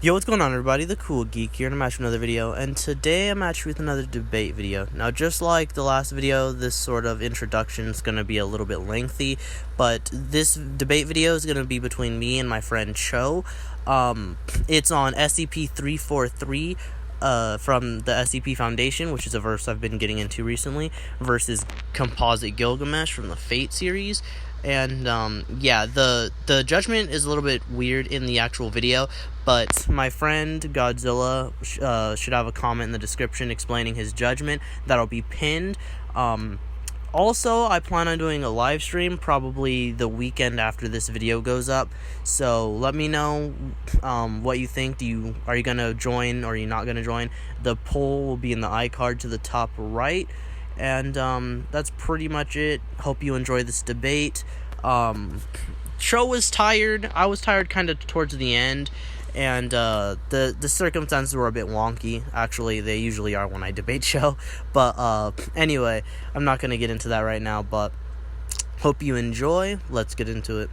Yo, what's going on, everybody? The Cool Geek here, and I'm actually another video, and today I'm actually with another debate video. Now, just like the last video, this sort of introduction is going to be a little bit lengthy, but this debate video is going to be between me and my friend Cho. It's on SCP-343, from the SCP Foundation, which is a verse I've been getting into recently, versus Composite Gilgamesh from the Fate series. And yeah, the judgment is a little bit weird in the actual video, but my friend Godzilla should have a comment in the description explaining his judgment. That'll be pinned. Also, I plan on doing a live stream probably the weekend after this video goes up. So let me know what you think. Are you gonna join or are you not gonna join? The poll will be in the iCard to the top right. And that's pretty much it. Hope you enjoy this debate. Cho was tired. I was tired kind of towards the end. And the circumstances were a bit wonky. Actually, they usually are when I debate Cho. But anyway, I'm not going to get into that right now. But hope you enjoy. Let's get into it.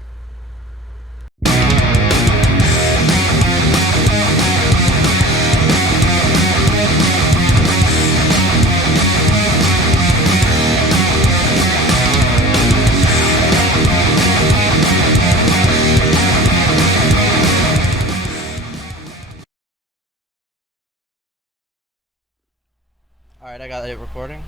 Alright, I got it recording.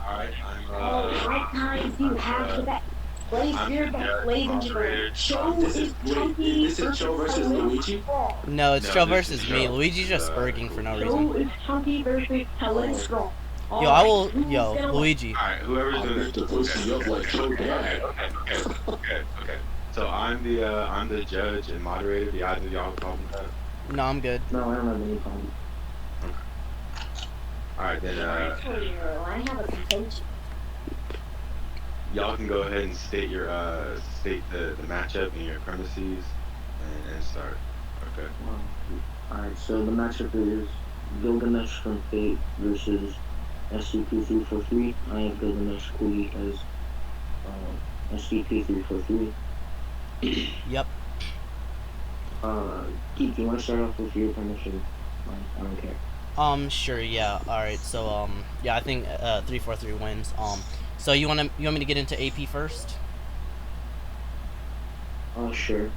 Alright, What times do you have to bet? Ladies and gentlemen, Cho is chunky. This is Cho versus Luigi? No, it's No, Cho this versus is me. Cho. Luigi's just spurging for no Cho reason. is chunky versus Helen Strong. Yo, Luigi. Alright, whoever's I'll doing lift the pussy up like Cho Dad. Okay. So I'm the judge and moderator. Do y'all have a problem with that? No, I'm good. No, I don't have any problem. Alright, then I have a contention. y'all can go ahead and state the matchup and your premises and start. Okay. Alright, so the matchup is Gilgamesh from Fate versus SCP-343. I have Gilgamesh, Coolie as SCP-343. Yep. Keith, do you want to start off with your permission? I don't care. Sure, yeah. Alright, so, yeah, I think, 343 wins. So you want me to get into AP first? Sure.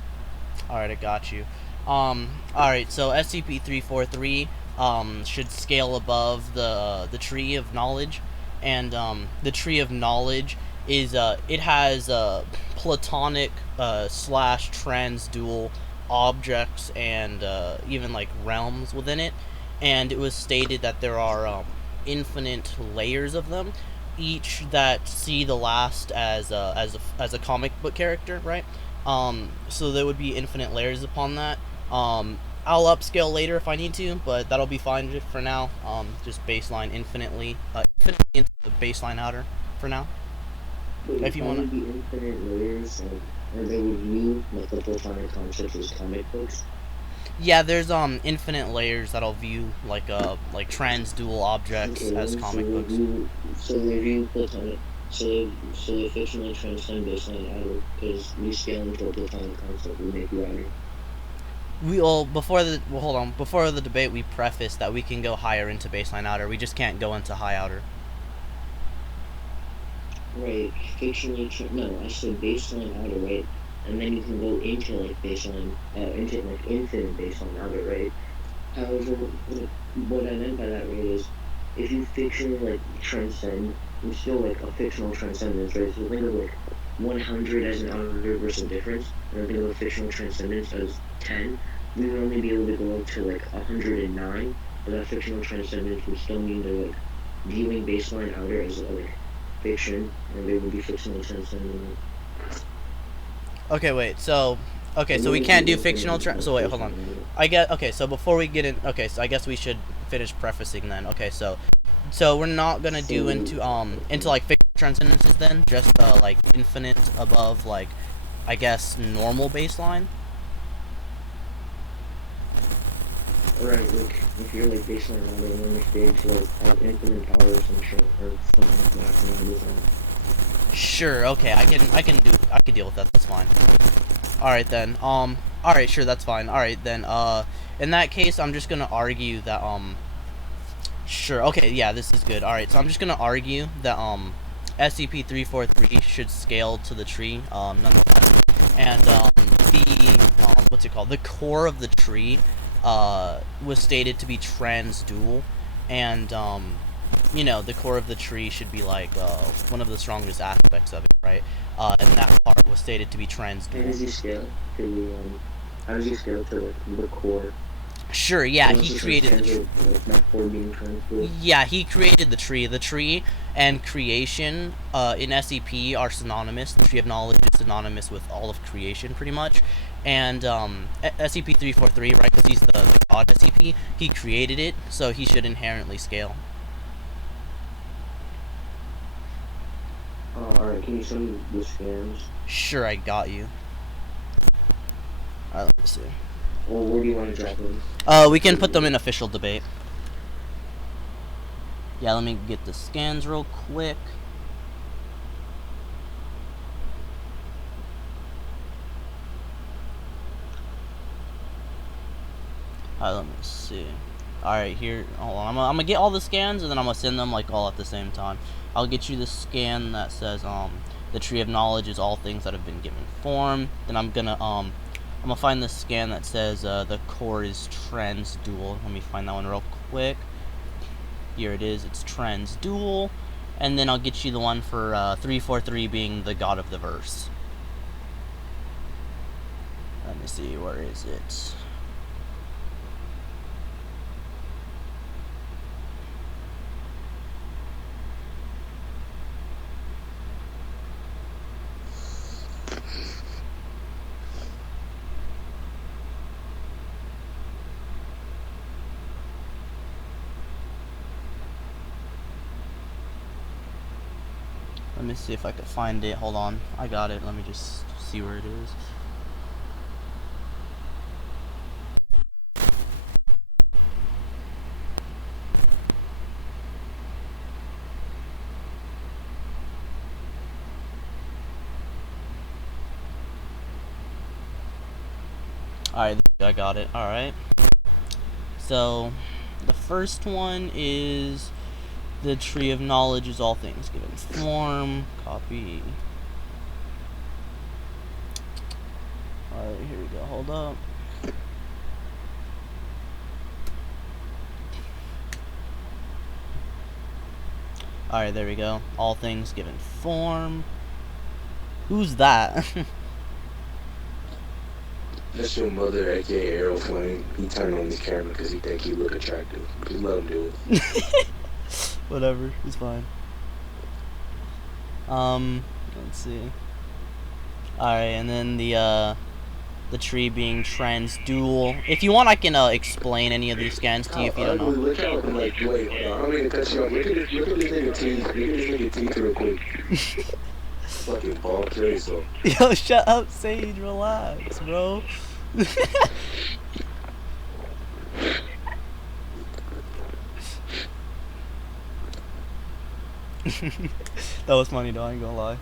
Alright, I got you. Alright, so SCP-343, should scale above the Tree of Knowledge, and, the Tree of Knowledge is, it has, platonic, slash trans-dual objects and, even, like, realms within it. And it was stated that there are infinite layers of them, each that see the last as a comic book character, right? So there would be infinite layers upon that. I'll upscale later if I need to, but that'll be fine for now. Just baseline infinitely into the baseline outer for now. If you want to be infinite layers, or they would view like the platonic concepts as comic books. Yeah, there's infinite layers that'll view like trans-dual objects as comic books. So they view platonic. So they fictionally transcend baseline outer because we scale into a platonic concept. We make you outer. Before the debate, we prefaced that we can go higher into baseline outer. We just can't go into high outer. Right, fictionally. No, I said baseline outer, right? And then you can go into like baseline, into like infinite baseline outer, right? However, what I meant by that, right, is if you fictionally like transcend, you still like a fictional transcendence, right? So think of like 100 as an outer versus difference, and think of a fictional transcendence as 10. We would only be able to go up to like 109, but that fictional transcendence would still mean they're like viewing baseline outer as like fiction, and they would be fictionally transcending. Okay, wait. So we can't do fictional. So wait, hold on. So before we get in, so I guess we should finish prefacing then. Okay, so we're not gonna do into like fictional transcendences then, just like infinite above like, I guess normal baseline. Right, like if you're like baseline on the one stage, like have infinite power or some shit or something like that. Sure, okay, I can deal with that. That's fine. All right then. Alright, sure, that's fine. Alright, then, in that case, I'm just gonna argue that, sure, okay, yeah, this is good. Alright, so I'm just gonna argue that, SCP-343 should scale to the tree, nonetheless. And, what's it called? The core of the tree, was stated to be trans-dual, and, you know, the core of the tree should be, like, one of the strongest aspects of it, right? And that part was stated to be trans-dual. How does he scale to the, how does he scale to, like, the core? Sure, yeah, he created the tree. Yeah, he created the tree. The tree and creation in SCP are synonymous. The tree of knowledge is synonymous with all of creation, pretty much. And SCP-343, right, because he's the god SCP, he created it, so he should inherently scale. Alright, can you send me the scans? Sure, I got you. Alright, let me see. Well, where do you want to drop them? We can put them in official debate. Yeah, let me get the scans real quick. Alright, let me see. Alright, here, hold on. I'm gonna get all the scans, and then I'm gonna send them, like, all at the same time. I'll get you the scan that says, the tree of knowledge is all things that have been given form. Then I'm gonna find the scan that says, the core is trans-dual. Let me find that one real quick. Here it is, it's trans-dual. And then I'll get you the one for, 343 being the god of the verse. Let me see, where is it? Let me see if I can find it. Hold on. I got it. Let me just see where it is. Alright, I got it. Alright. So, the first one is the tree of knowledge is all things given form. Copy. Alright, here we go. Hold up. Alright, there we go. All things given form. Who's that? That's your mother, aka Aeroflame. He turned on his camera because he think he look attractive. Just let him do it. Whatever, it's fine. Let's see. Alright, and then the tree being trans-dual. If you want, I can explain any of these scans to you if you don't know. Look how, like, wait, hold on. I don't mean to cut you off. Look at this nigga teeth. Look at this nigga teeth real quick. Fucking ball carry so. Yo, shut up, Sage. Relax, bro. That was funny though, I ain't gonna lie.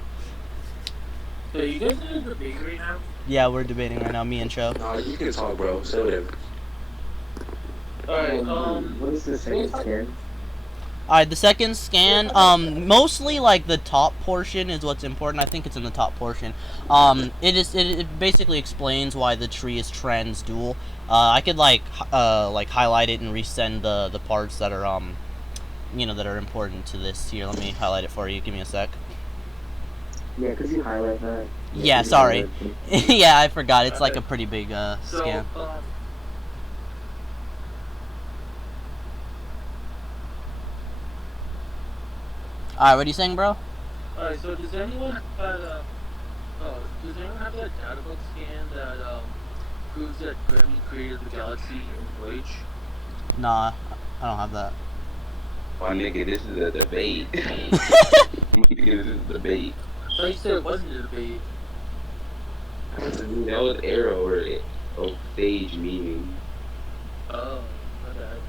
So you guys are debating right now? Yeah, we're debating right now, me and Cho. Nah, you can talk, bro. Say whatever. Alright, what is the second scan? Alright, the second scan, mostly, like, the top portion is what's important. I think it's in the top portion. It basically explains why the tree is trans-dual. I could, like, highlight it and resend the parts that are, you know, that are important to this. Here, let me highlight it for you. Give me a sec. Yeah, could you highlight that? Yeah, sorry. Yeah, I forgot. It's, like, a pretty big, scan. Alright, what are you saying, bro? Alright, so does anyone have that data book scan that proves that Grammy created the galaxy in Voyage? Nah, I don't have that. My nigga, this is a debate. Nigga, this is a debate. I thought you said it wasn't a debate. That was arrow or stage meaning. Oh, my bad.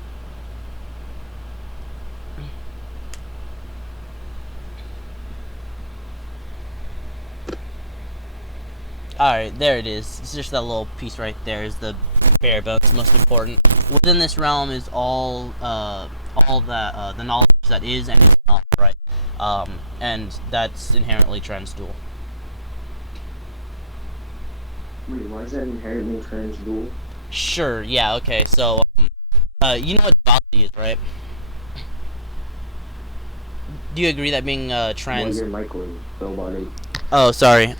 Alright, there it is. It's just that little piece right there is the bare bones, most important. Within this realm is all that the knowledge that is and is not, right? And that's inherently trans-dual. Wait, why is that inherently trans-dual? Sure, yeah, okay, so, you know what duality is, right? Do you agree that being, trans... Well, your mic was so body. Oh, sorry.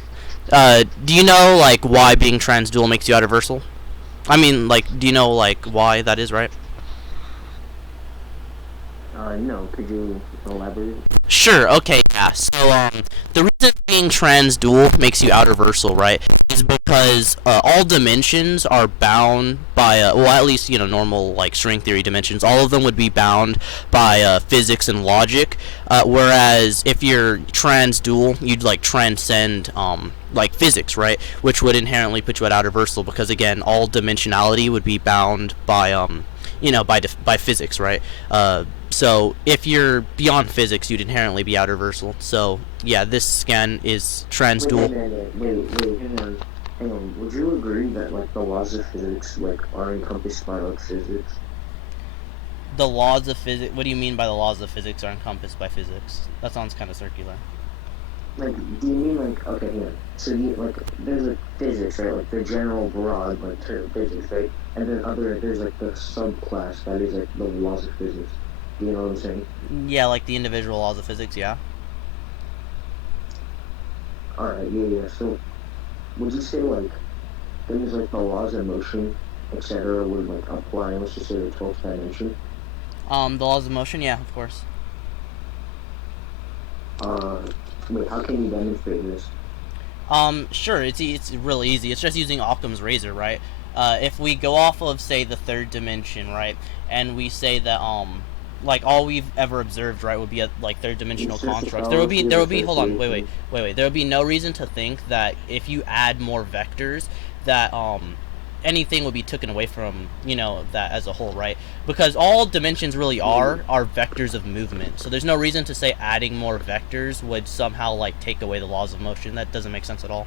Do you know, like, why being trans-dual makes you universal? I mean, like, do you know, like, why that is, right? No, could you elaborate? Sure, okay, yeah. So, the reason being trans-dual makes you universal, right, is because, all dimensions are bound by, well, at least, you know, normal, like, string theory dimensions, all of them would be bound by, physics and logic, whereas if you're trans-dual, you'd, like, transcend, like, physics, right, which would inherently put you at universal, because, again, all dimensionality would be bound by, you know, by physics, right, so if you're beyond physics, you'd inherently be universal. So yeah, this scan is trans-dual. Wait, hang on. Would you agree that like the laws of physics like are encompassed by like physics? The laws of physics. What do you mean by the laws of physics are encompassed by physics? That sounds kind of circular. Like, do you mean like okay, yeah. So you like there's like physics, right? Like the general broad like term physics, right? And then there's like the subclass that is like the laws of physics. You know what I'm saying? Yeah, like the individual laws of physics, yeah. Alright, yeah. So, would you say, like, things like the laws of motion, etc., would, like, apply, let's just say, the 12th dimension? The laws of motion, yeah, of course. Wait, how can you demonstrate this? Sure, it's really easy. It's just using Occam's razor, right? If we go off of, say, the third dimension, right, and we say that, like all we've ever observed, right, would be a like third dimensional constructs. There would be hold on, wait. There would be no reason to think that if you add more vectors that anything would be taken away from, you know, that as a whole, right? Because all dimensions really are vectors of movement. So there's no reason to say adding more vectors would somehow like take away the laws of motion. That doesn't make sense at all.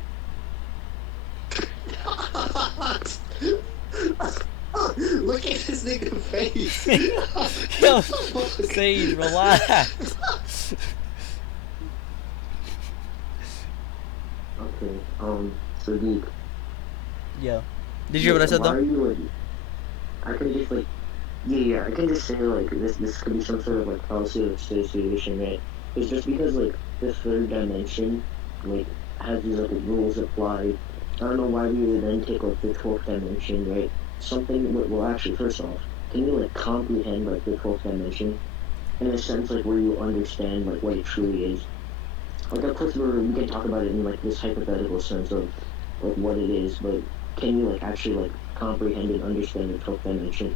Look at this nigga's face. Yo, Sage, relax. Okay, so Geek. Yeah. Did you hear what I said though? Why are you like, I can just like, yeah, I can just say like, this could be some sort of like policy of association, right? It's just because like, the third dimension, like, has these like rules applied. I don't know why we would then take like the 12th dimension, right? Something, well actually, first off, can you like comprehend like the 12th dimension? In a sense like where you understand like what it truly is? Like of course we can talk about it in like this hypothetical sense of like what it is, but can you like actually like comprehend and understand the 12th dimension?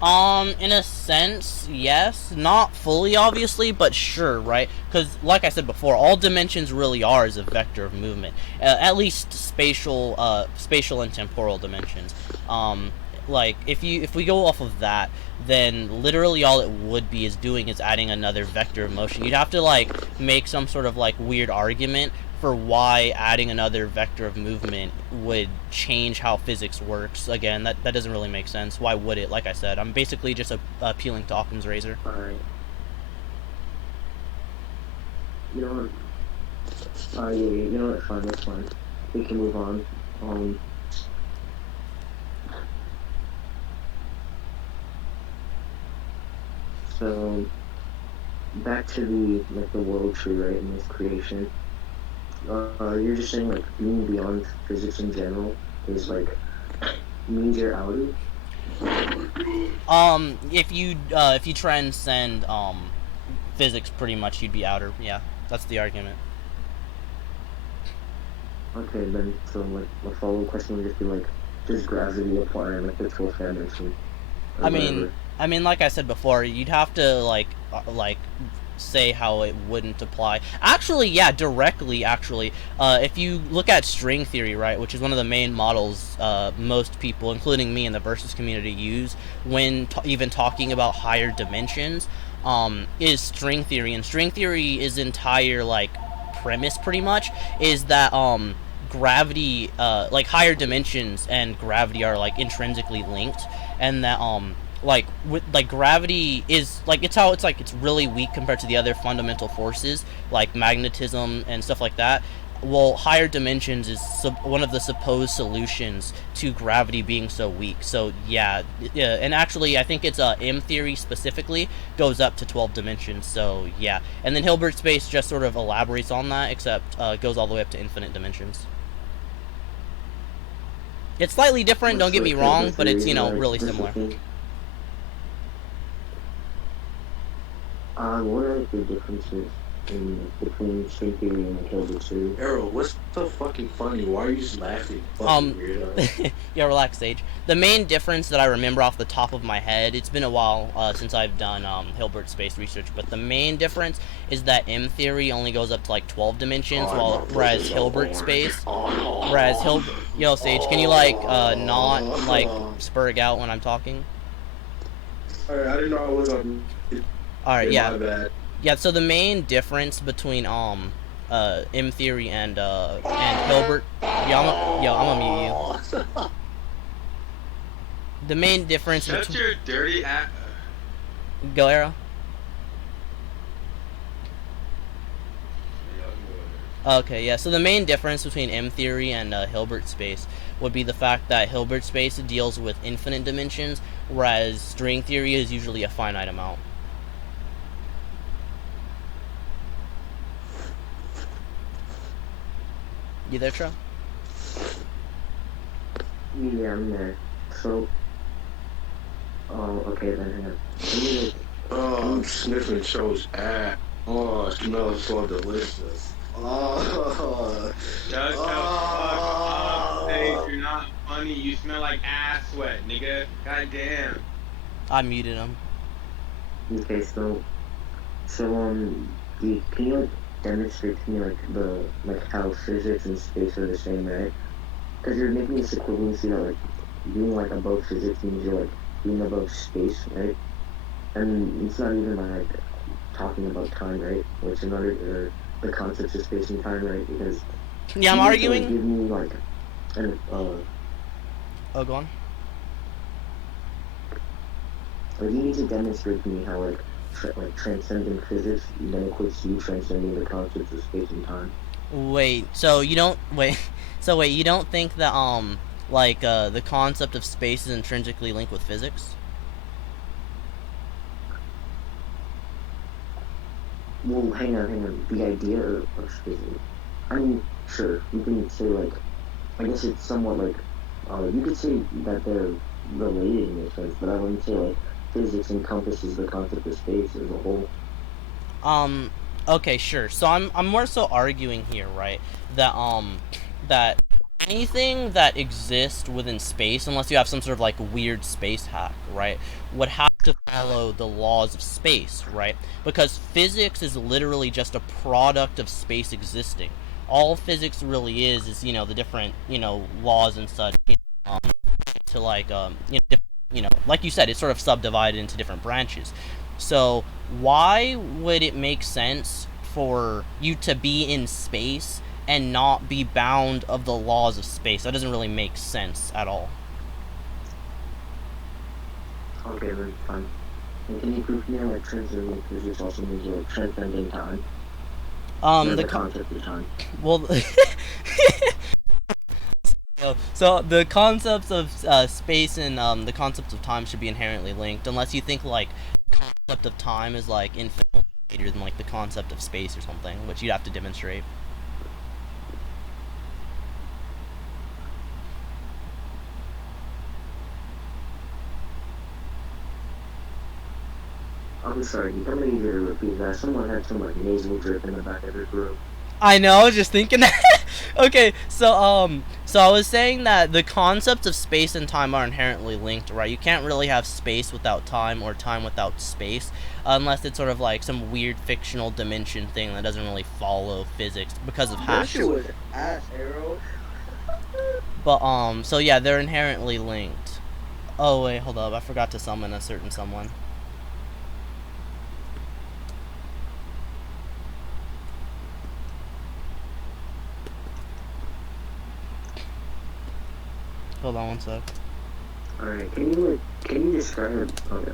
In a sense, yes. Not fully, obviously, but sure, right? Because, like I said before, all dimensions really are is a vector of movement. At least spatial and temporal dimensions. Like, if we go off of that, then literally all it would be is adding another vector of motion. You'd have to, like, make some sort of, like, weird argument for why adding another vector of movement would change how physics works. Again, that doesn't really make sense. Why would it? Like I said, I'm basically just appealing to Occam's razor. Alright. You know what? Yeah, you know what? Fine, that's fine. We can move on. So, back to the world tree, right, in this creation. You're just saying like being beyond physics in general is like means you're outer? If you transcend physics, pretty much you'd be outer. Yeah, that's the argument. Okay, then so like the follow-up question would just be like, does gravity apply in like the 12th dimension? I mean, like I said before, you'd have to like say how it wouldn't apply. Actually, yeah, directly, actually. If you look at string theory, right, which is one of the main models most people, including me in the Versus community, use when even talking about higher dimensions, is string theory. And string theory is entire, like, premise, pretty much, is that, gravity, like higher dimensions and gravity are like intrinsically linked, and that like with like gravity is like it's really weak compared to the other fundamental forces like magnetism and stuff like that. Well, higher dimensions is one of the supposed solutions to gravity being so weak. So yeah, and actually I think it's M theory specifically goes up to 12 dimensions. So yeah, and then Hilbert space just sort of elaborates on that, except goes all the way up to infinite dimensions. It's slightly different, don't get me wrong, but it's, really similar. What are the differences between string theory and Hilbert theory? Arrow, what's so fucking funny? Why are you just laughing? Fucking weirdo. Yeah, relax, Sage. The main difference that I remember off the top of my head, it's been a while since I've done Hilbert space research, but the main difference is that M theory only goes up to like 12 dimensions, whereas Hilbert space, yo, Sage, can you like not like spurg out when I'm talking? Alright, I didn't know I was on. Alright, yeah. My bad. Yeah, so the main difference between M theory and Hilbert, I'm gonna mute you. The main difference Shut your dirty ass. Go, Arrow. Okay, yeah, so the main difference between M theory and Hilbert space would be the fact that Hilbert space deals with infinite dimensions, whereas string theory is usually a finite amount. You there, Tro? Yeah, I'm there. So, okay then. Oh, I'm sniffing Cho's ass. Oh, it smells so delicious. Oh. Shut the fuck up, Sage. You're not funny. You smell like ass sweat, nigga. God damn. I muted him. Okay, so, can you demonstrate to me how physics and space are the same, right? Because you're making this equivalency that being above physics means you're being above space, right? And it's not even talking about time, right? Which another the concepts of space and time, right? Because yeah, I'm arguing. Give me oh, go on. You need to demonstrate to me how transcending physics then equates to you transcending the concepts of space and time. So you don't think that the concept of space is intrinsically linked with physics? Well, hang on. The idea of space, I mean, sure, you can say I guess it's somewhat you could say that they're related in a sense, but I wouldn't say physics encompasses the concept of space as a whole. Okay, sure. So I'm more so arguing here, right, that that anything that exists within space, unless you have some sort of weird space hack, right, would have to follow the laws of space, right? Because physics is literally just a product of space existing. All physics really is the different laws and such to like you said, it's sort of subdivided into different branches. So why would it make sense for you to be in space and not be bound of the laws of space? That doesn't really make sense at all. Okay, then fine. And can you prove to me transcending physics also means transcending time? The concept of time. Well, so the concepts of space and the concepts of time should be inherently linked, unless you think the concept of time is infinitely greater than the concept of space or something, which you'd have to demonstrate. I'm sorry, you don't need to repeat that. Someone had some nasal drip in the back of their throat. I know, I was just thinking that. Okay, so I was saying that the concepts of space and time are inherently linked, right? You can't really have space without time or time without space, unless it's sort of some weird fictional dimension thing that doesn't really follow physics because of hacks. That shit was ass, Arrow. But so yeah, they're inherently linked. Oh wait, hold up, I forgot to summon a certain someone. Hold on one sec. Alright, can you describe, okay.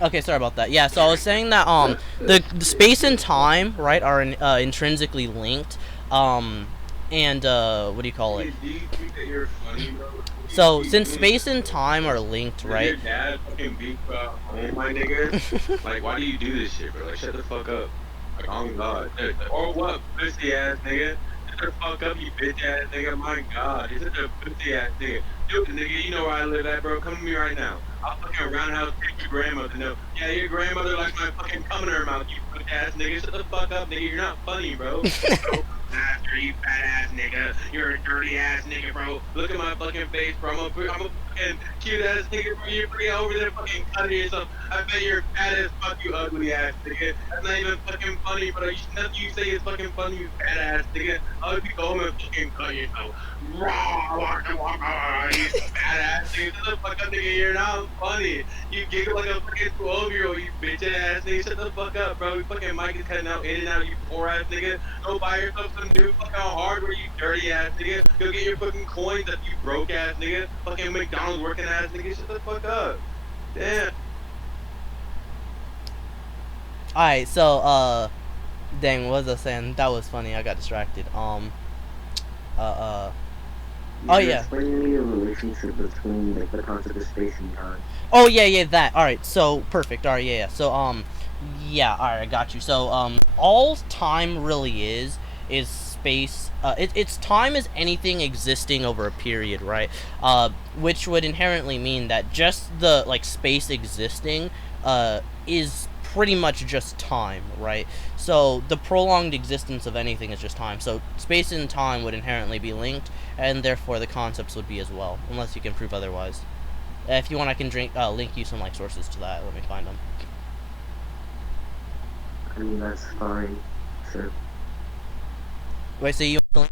Okay, sorry about that. Yeah, so I was saying that the space and time, right, are intrinsically linked. And what do you call it? Do you think that you're funny, bro? So since space and time are linked, Does right? your dad fucking beat you at home, my nigga? Like, why do you do this shit, bro? Like, shut the fuck up. Like, oh my god. Or what, pussy ass nigga? Shut the fuck up, you bitch ass nigga. My god, you're such a pussy ass nigga. Stupid nigga, you know where I live at, bro. Come to me right now. I'll fucking roundhouse kick your grandmother. No, yeah, your grandmother likes my fucking cum in her mouth, you bitch ass nigga. Shut the fuck up, nigga. You're not funny, bro. Master, you fat ass nigga. You're a dirty ass nigga, bro. Look at my fucking face, bro. I'm a fucking cute ass nigga, bro. You're pretty over there fucking cutting yourself. I bet you're fat as fuck, you ugly ass nigga. That's not even fucking funny, bro. Nothing you say is fucking funny, you fat ass nigga. I'll be go home and fucking cut yourself. You fat ass nigga. Shut the fuck up, nigga. You're not funny. You giggle like a fucking 12-year-old, you bitch ass nigga. Shut the fuck up, bro. Your fucking mic is cutting out in and out, you poor ass nigga. Go buy yourself some new fucking hardware, you dirty ass nigga. Go get your fucking coins up, you broke ass nigga. Fucking McDonald's working ass nigga. Shut the fuck up. Damn. Alright, so dang, what was I saying? That was funny. I got distracted. Oh yeah. Explain to me the relationship between like the concept of space and time. Oh yeah, that. All right, so perfect. All right, yeah. So yeah. All right, I got you. So all time really is space. It's time is anything existing over a period, right? Which would inherently mean that just the like space existing is pretty much just time, right? So the prolonged existence of anything is just time. So space and time would inherently be linked, and therefore the concepts would be as well, unless you can prove otherwise. If you want, I can link you some like sources to that. Let me find them. I mean, that's fine. Sure. Wait, so you? I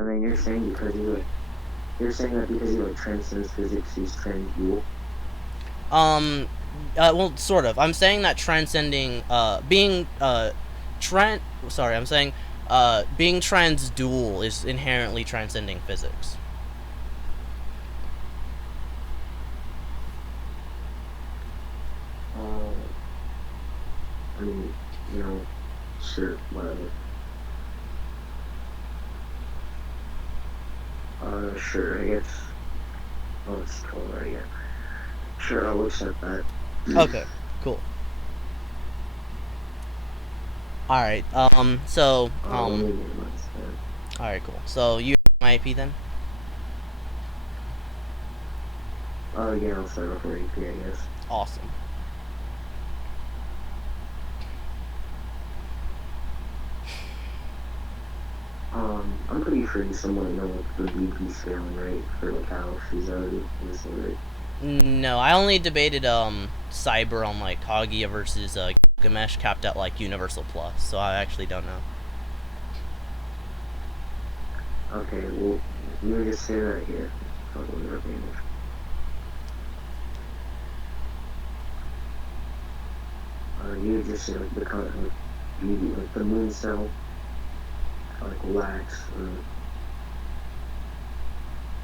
mean, you're saying that because he like transcends physics, he's transdual. Well, sort of. I'm saying that transcending, being being transdual is inherently transcending physics. I mean, you know, sure, whatever. Sure, I guess. Oh, it's cold right here. Sure, I'll accept that. Okay, cool. Alright, so, alright, cool. So, you my IP then? Yeah, I'll start off with AP, I guess. Awesome. I'm pretty sure you somewhat know like the BP scaling, right? For like how feasibility is, right? No, I only debated, Cyber on, like, Kaguya versus, Gilgamesh capped at, like, Universal Plus, so I actually don't know. Okay, well, you were just saying that here. You would just say like the kind of like the moon cell, like wax,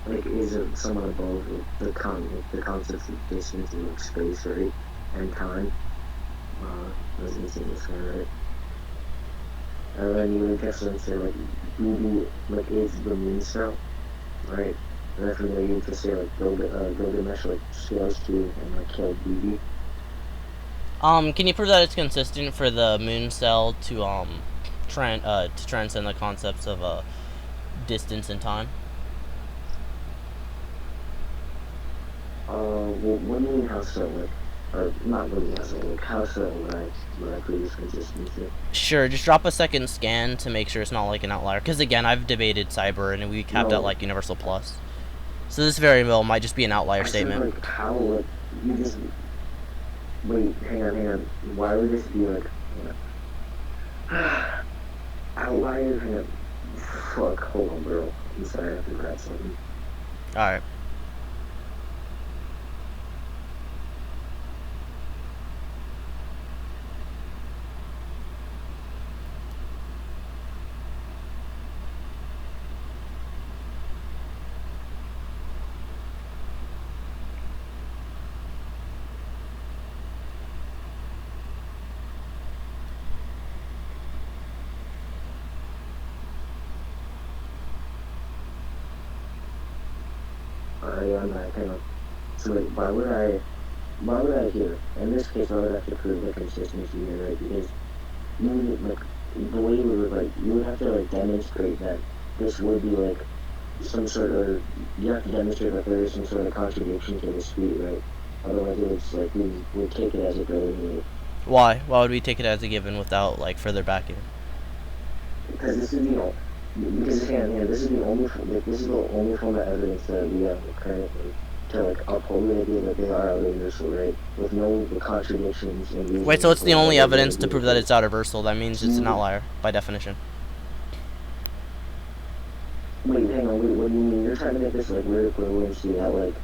like is it somewhat above the concepts of distance and like space, right, and time. That's easy to say, right? And then you would definitely say like BB like is the moon cell, right? And then from there you would just say like Gilgamesh like scales to and like killed BB. Can you prove that it's consistent for the moon cell to transcend the concepts of distance and time? Well, what do you mean how so, like, or not really how so, like, how so would I prove this consistency? Sure, just drop a second scan to make sure it's not like an outlier, because again, I've debated Cyber and we capped at like Universal Plus. So this very well might just be an outlier statement. Like, how, like, you just, wait, hang on, why would this be, like, outliers, hang on, fuck, hold on, bro, I'm sorry, I have to grab something. Alright. am not kind of. So like, why would I here? In this case, I would have to prove the consistency here, right? Because you would, like, the way you would, like, you would have to, like, demonstrate that this would be, like, some sort of, you have to demonstrate that there is some sort of contradiction to the suite, right? Otherwise, it's like, we would take it as a given. Why? Why would we take it as a given without, like, further backing? Because this is, because again, this is the only form of evidence that we have currently to like uphold the idea that they are outer universal, right? With no contradictions. And wait, so it's the only evidence to prove that it's outer universal? That means it's an outlier by definition. Wait, hang on. Wait, what do you mean? You're trying to make this like weird equivalency that like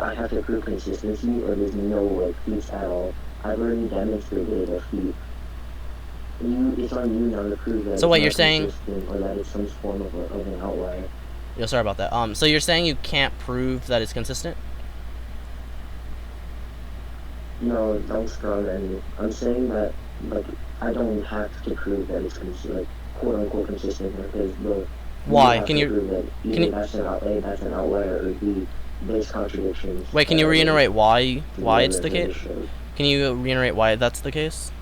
I have to prove consistency, or there's no like feats at all. I've already demonstrated a feat. It's on you now to prove that. So what you're saying? Or that it's some form of an outlier. Yo, sorry about that. So you're saying you can't prove that it's consistent? No, don't strong any. I'm saying that like I don't have to prove that it's like quote unquote consistent because the. Why? Can you? That's an outlier, or B, there's contradictions. Wait, can you reiterate why it's the case? Can you reiterate why that's the case?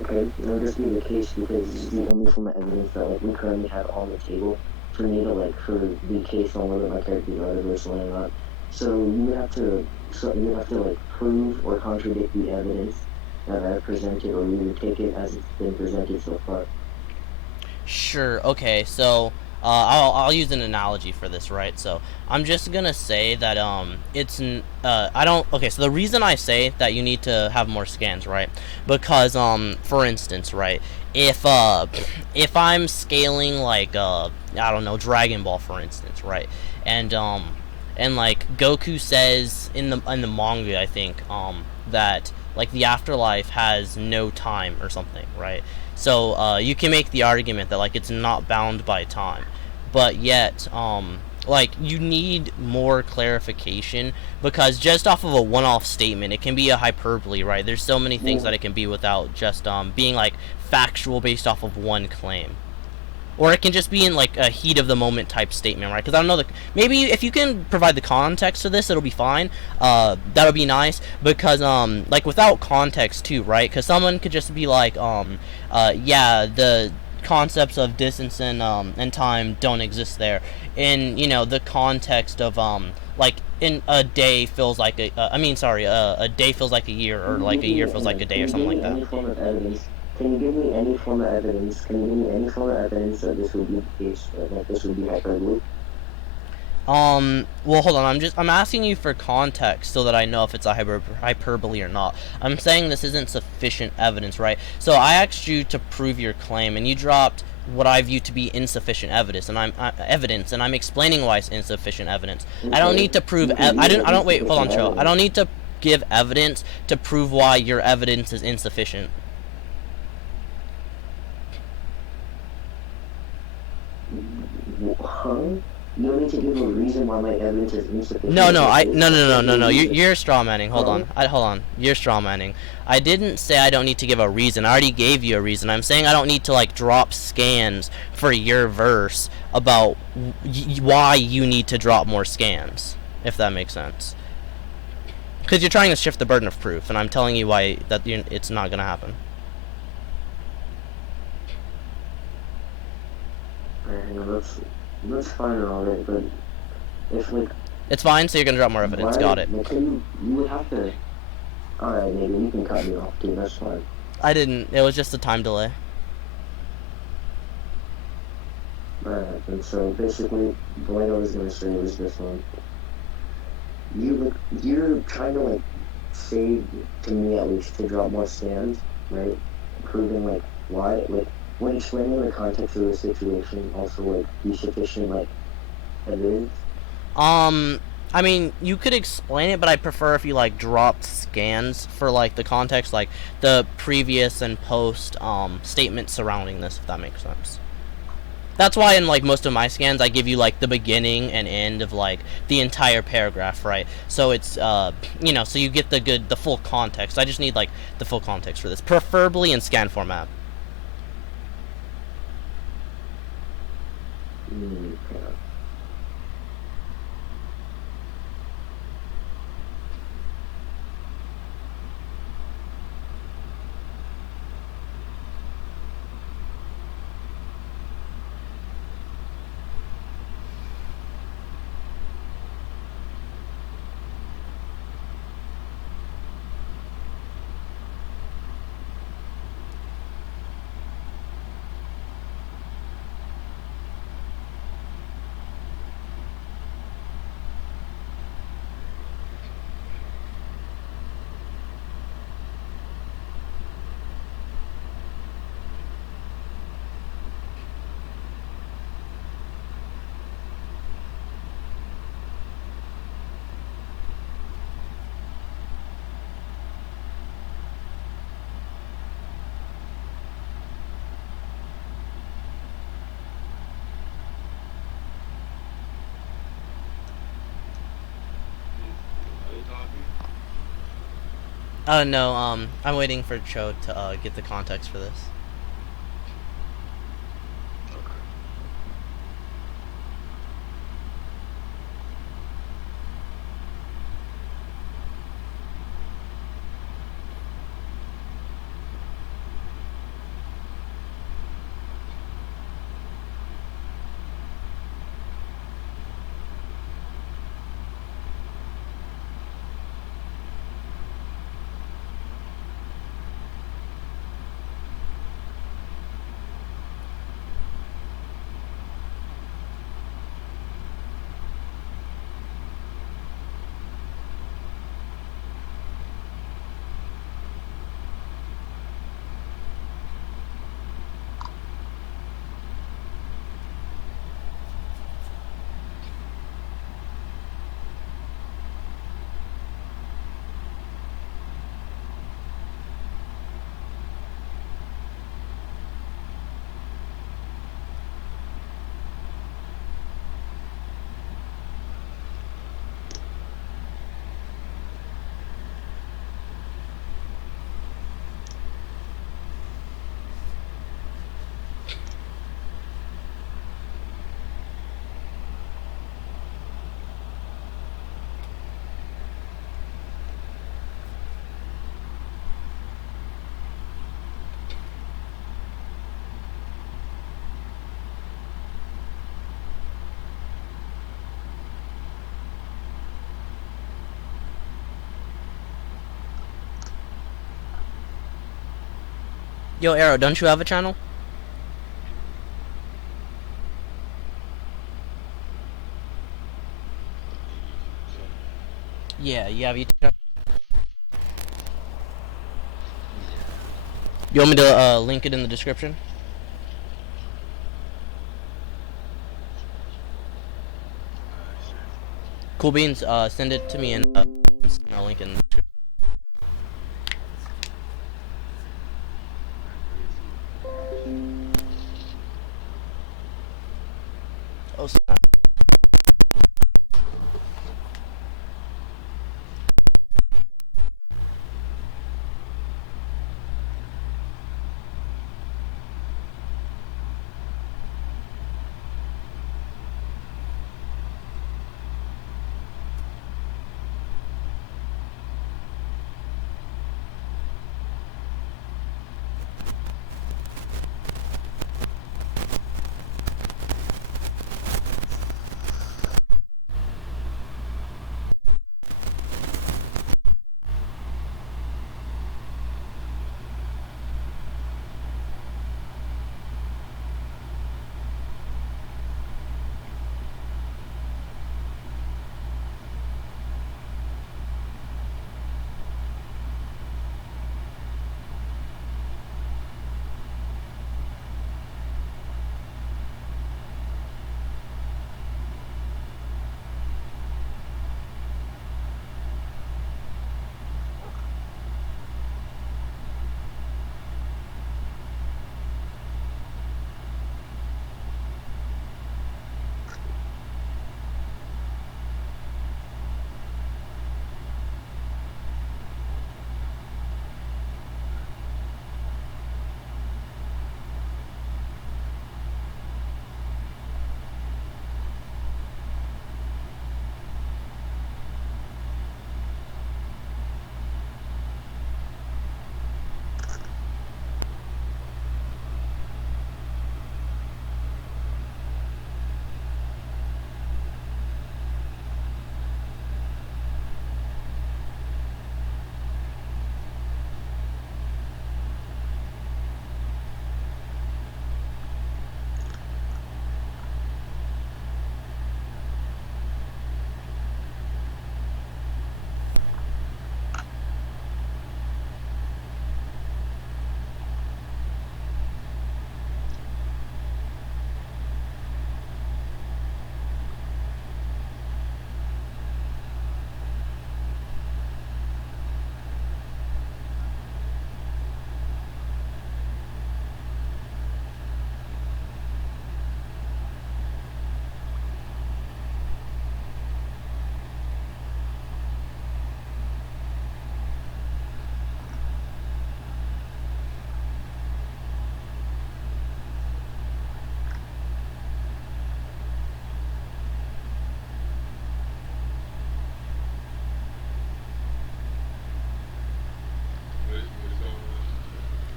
Okay, it'll just be the case because it's the only form of evidence that like we currently have on the table for me to like for the case on whether my characters are universal or not. So you have to like prove or contradict the evidence that I've presented, or you would take it as it's been presented so far. Sure. Okay. So I'll use an analogy for this, right? So I'm just gonna say that I don't. Okay. So the reason I say that you need to have more scans, right? Because for instance, right, if I'm scaling like I don't know, Dragon Ball, for instance, right, and like Goku says in the manga, I think that like the afterlife has no time or something, right? So you can make the argument that like it's not bound by time, but yet like you need more clarification, because just off of a one-off statement it can be a hyperbole, right? There's so many things that it can be without just being like factual based off of one claim. Or it can just be in like a heat of the moment type statement, right? Because I don't know, maybe if you can provide the context to this, it'll be fine. That'll be nice, because like without context too, right? Because someone could just be like, yeah, the concepts of distance and time don't exist there. In the context of like in a day feels like a day feels like a year, or like a year feels like a day, or something like that. Can you give me any form of evidence? Can you give me any form of evidence that this would be the case, that this would be hyperbole? Well, hold on. I'm asking you for context so that I know if it's a hyperbole or not. I'm saying this isn't sufficient evidence, right? So I asked you to prove your claim, and you dropped what I view to be insufficient evidence, and I'm explaining why it's insufficient evidence. Okay. I don't need to prove. I don't. Wait. Hold on, Cho. I don't need to give evidence to prove why your evidence is insufficient. Huh? You don't need to give a reason why my evidence is insufficient. No. You're straw manning. Hold on. You're straw manning. I didn't say I don't need to give a reason. I already gave you a reason. I'm saying I don't need to like drop scans for your verse about why you need to drop more scans, if that makes sense. Because you're trying to shift the burden of proof, and I'm telling you why it's not gonna happen. That's fine and all that, but if like it's fine, so you're gonna drop more evidence. Got it. You would have to. All right, maybe you can cut me off too. That's fine. I didn't. It was just a time delay. Alright, and so basically, the way I was gonna say was this one. You're trying to like say to me at least to drop more scans, right? Proving like why, like. When explaining the context of the situation, also like be sufficient like evidence. I mean, you could explain it, but I prefer if you like dropped scans for like the context, like the previous and post statements surrounding this, if that makes sense. That's why in like most of my scans, I give you like the beginning and end of like the entire paragraph, right? So it's so you get the full context. I just need like the full context for this, preferably in scan format. No, I'm waiting for Cho to get the context for this. Yo, Arrow, don't you have a channel? Yeah, you have YouTube channel. You want me to link it in the description? Cool beans. Send it to me and I'll link it in the description. Oh, snap.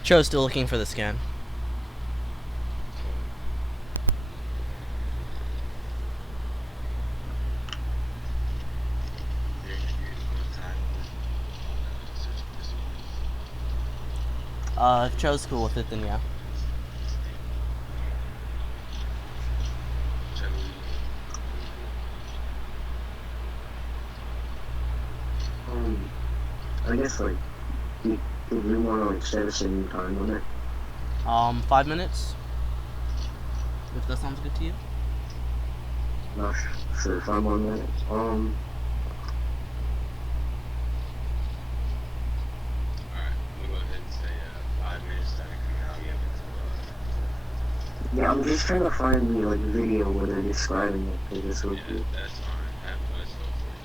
Joe's still looking for the scan. If Joe's cool with it, then yeah. I guess like, do we want to like set a certain time on it? 5 minutes. If that sounds good to you. Not sure if I'm on that. Alright, we'll go ahead and say 5 minutes time coming out. Yeah, I'm just trying to find the like video where they're describing it, because it's so Yeah, cool. that's fine. Let's go for it.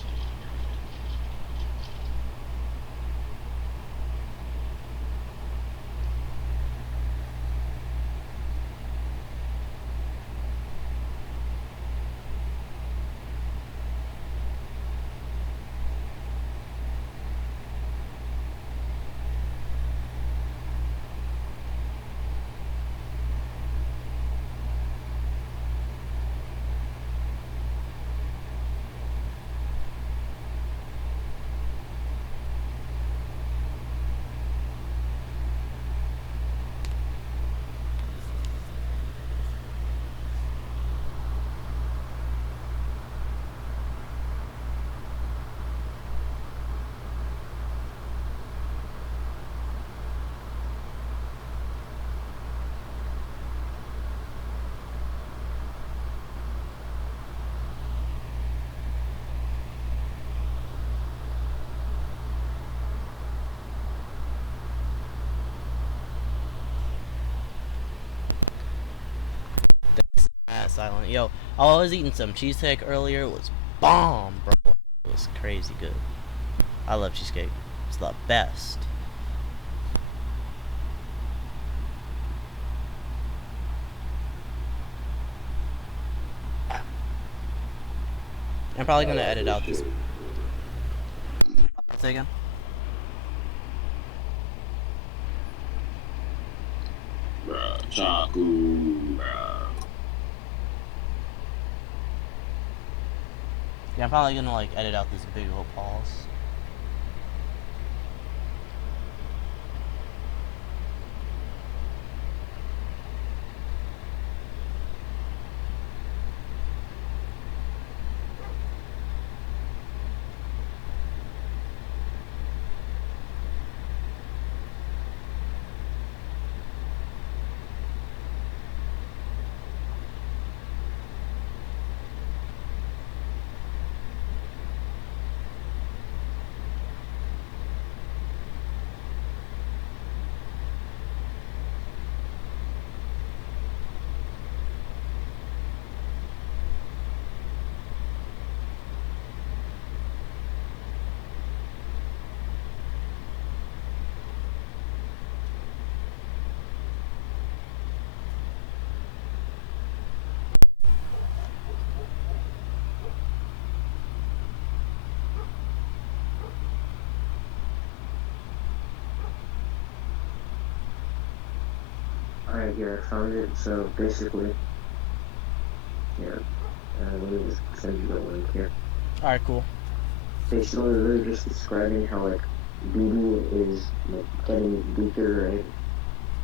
Silent. Yo, I was eating some cheesecake earlier. It was bomb, bro. It was crazy good. I love cheesecake. It's the best. I'm probably gonna edit out this. Say again. Bruh, Chaku, bruh. Yeah, I'm probably gonna like edit out this big old pause. Alright, here, I found it. So basically, yeah, let me just send you the link here. Alright, cool. Basically, they're just describing how, like, BB is, like, getting weaker, right?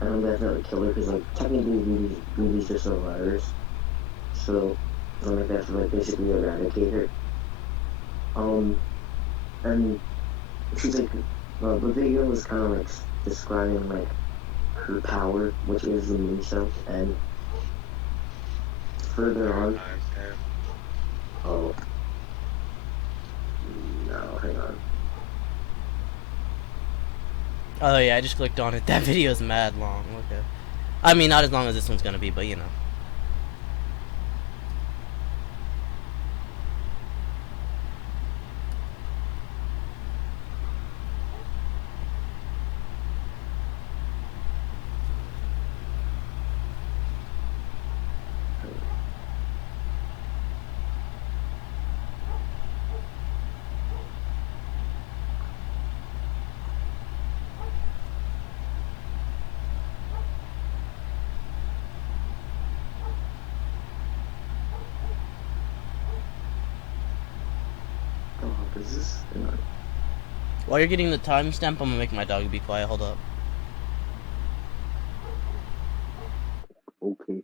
I don't know if that's not a killer, because, like, technically BB's just a virus. So, like, that's, like, basically eradicate her. And she's, like, the video was kind of, like, describing, like, her power, which is the moon cells, and further on. Oh. No, hang on. Oh yeah, I just clicked on it. That video's mad long. Okay. I mean, not as long as this one's gonna be, but you know. Cause this, you know, While you're getting the timestamp, I'm gonna make my dog be quiet. Hold up. okay.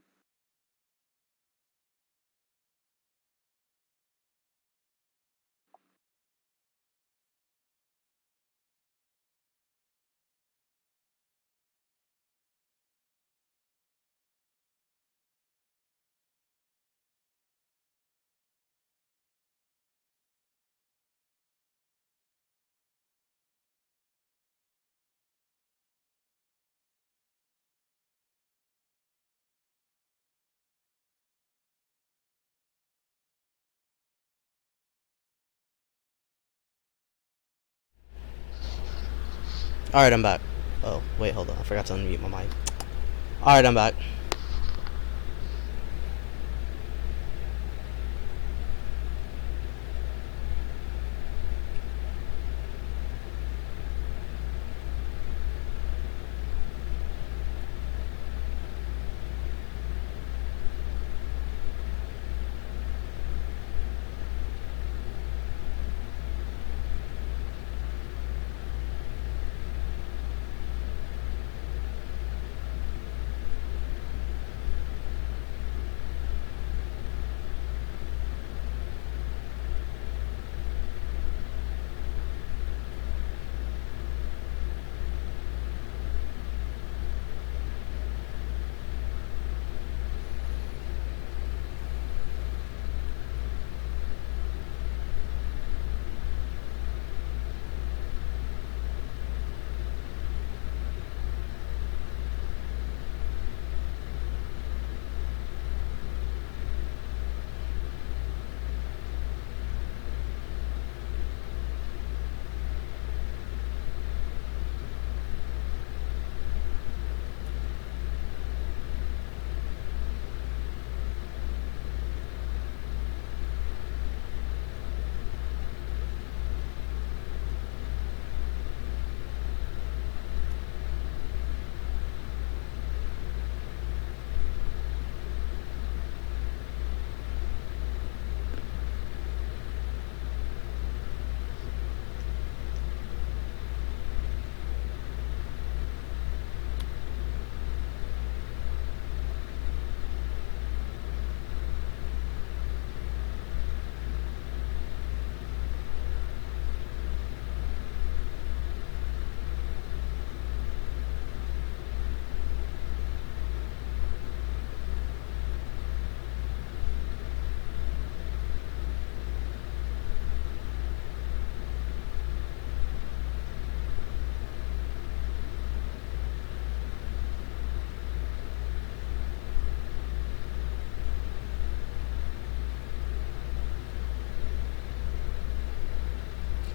Alright, I'm back. Oh, wait, hold on. I forgot to unmute my mic. Alright, I'm back.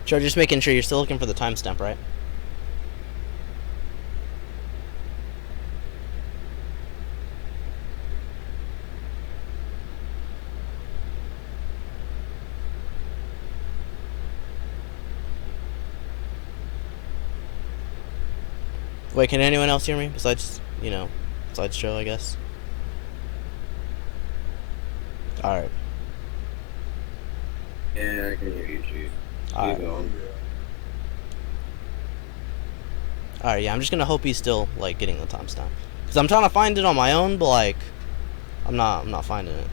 Joe, just making sure you're still looking for the timestamp, right? Wait, can anyone else hear me? Besides, besides Joe, I guess. Alright. Yeah, I can hear you, Chief. Alright. Keep going. Alright, yeah, I'm just gonna hope he's still, like, getting the timestamp. Because I'm trying to find it on my own, but, like, I'm not finding it.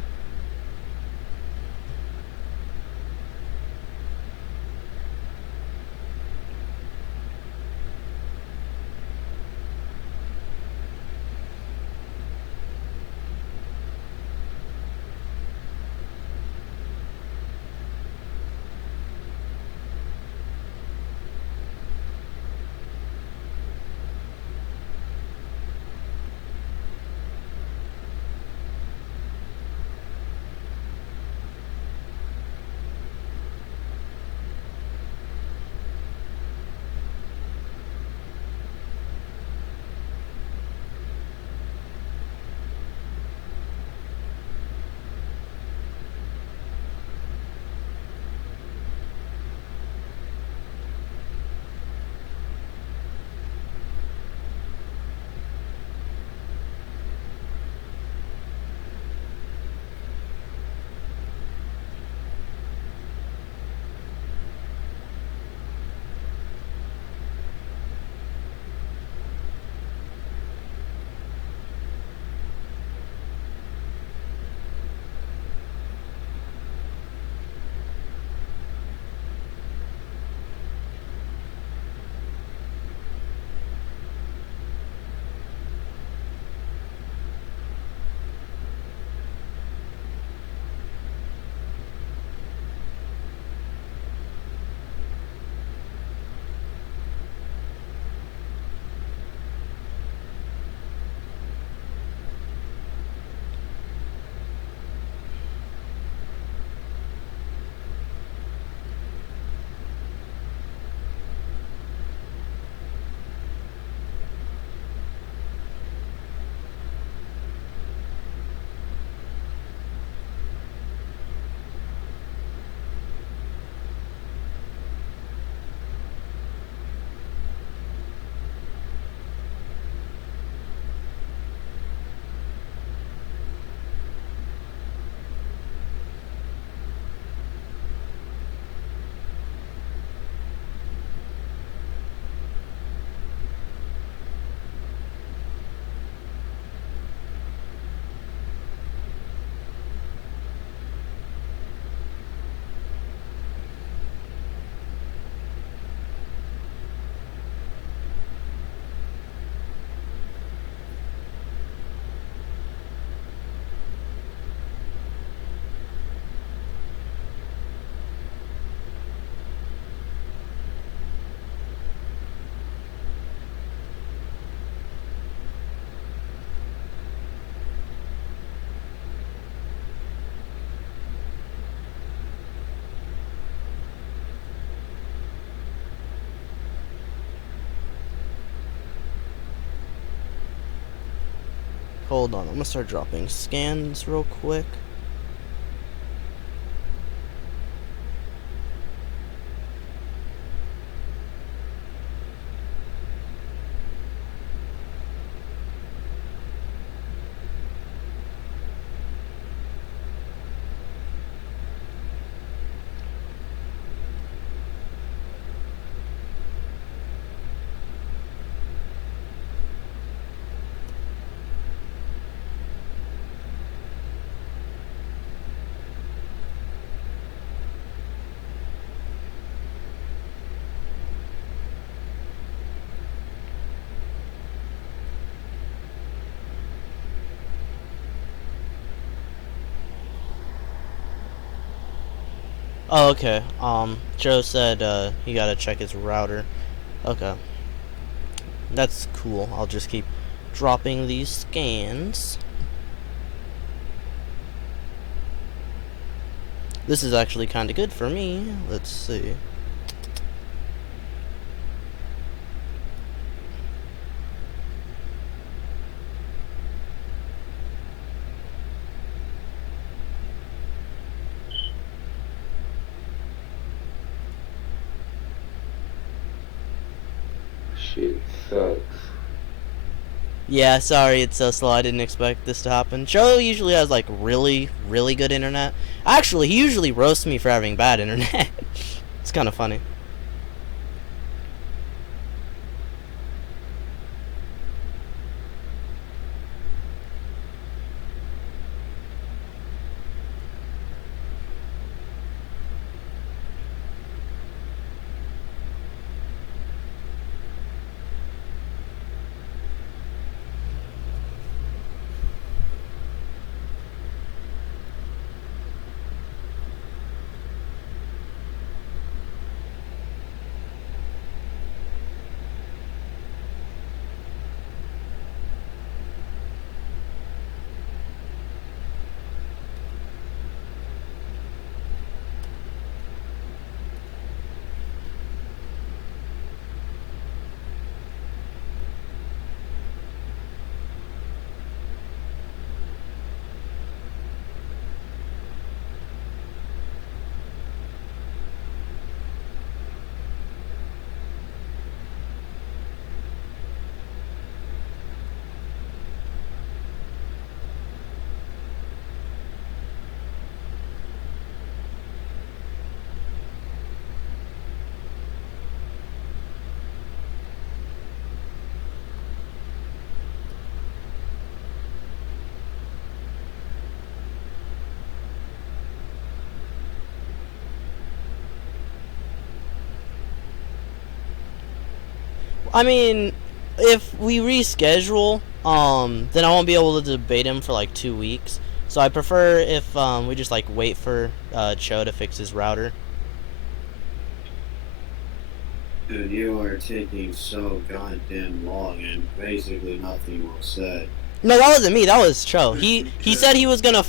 Hold on, I'm gonna start dropping scans real quick. Oh, okay. Joe said he gotta check his router. Okay. That's cool. I'll just keep dropping these scans. This is actually kinda good for me. Let's see. Shit sucks. Yeah, sorry it's so slow. I didn't expect this to happen. Joe usually has like really, really good internet. Actually, he usually roasts me for having bad internet. It's kind of funny. I mean, if we reschedule, then I won't be able to debate him for like 2 weeks. So I prefer if we just like wait for Cho to fix his router. Dude, you are taking so goddamn long, and basically nothing was said. No, that wasn't me. That was Cho. He said he was gonna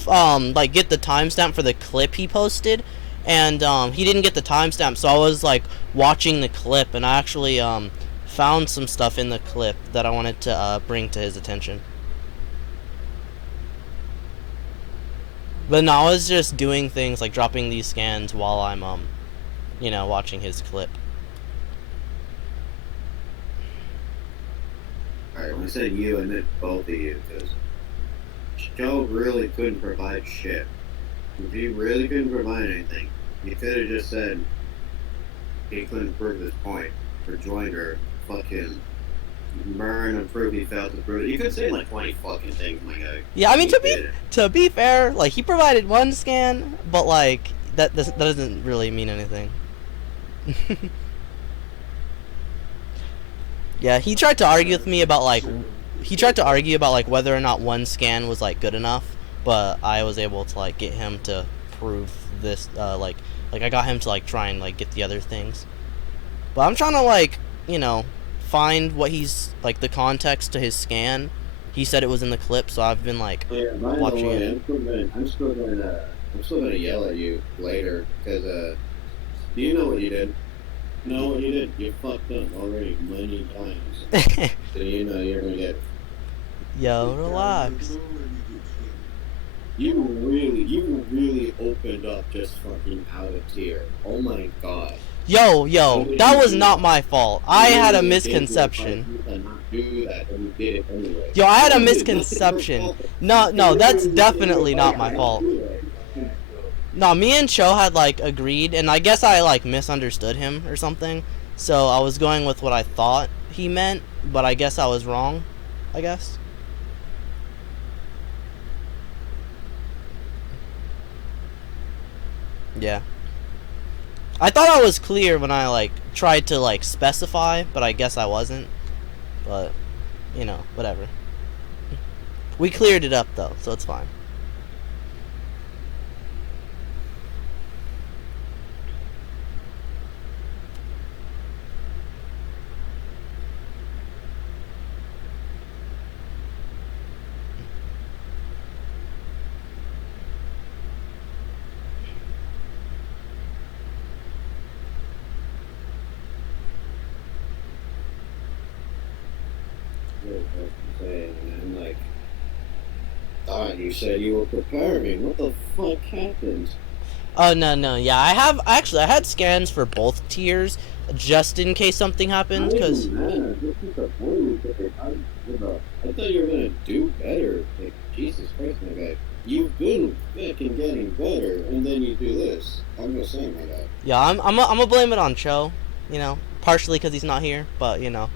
like get the timestamp for the clip he posted, and he didn't get the timestamp. So I was like watching the clip, and I actually found some stuff in the clip that I wanted to bring to his attention. But no, I was just doing things like dropping these scans while I'm you know, watching his clip. Alright, when I said you, I meant both of you, because Joe really couldn't provide shit. If he really couldn't provide anything, you could have just said he couldn't prove his point, or joined her, fucking burn and prove he failed to prove it. You could say like 20 fucking things, my guy. Yeah, I mean, to be fair, like, he provided one scan, but like that doesn't really mean anything. Yeah, he tried to argue with me about like whether or not one scan was like good enough, but I was able to like get him to prove this like I got him to like try and like get the other things. But I'm trying to like, you know, find what he's like the context to his scan. He said it was in the clip, so I've been like watching it. I'm still gonna yell at you later, because do you know what you did? You know what you did? You fucked up already many times. So you know you're gonna get Yo, relax. You really opened up just fucking out of tier. Oh my god. Yo, that was not my fault. I had a misconception. Yo, I had a misconception. No, that's definitely not my fault. No, me and Cho had like agreed, and I guess I like misunderstood him or something. So I was going with what I thought he meant, but I guess I was wrong. I guess. Yeah. I thought I was clear when I like tried to like specify, but I guess I wasn't. But you know, whatever. We cleared it up though, so it's fine. And like, thought you said you were preparing. What the fuck happened? Oh no, yeah, I had scans for both tiers just in case something happened, because I thought you were gonna do better. Like, Jesus Christ, my guy. You've been fucking getting better, and then you do this. I'm just saying, my guy. yeah, I'm gonna blame it on Cho, you know, partially because he's not here, but you know.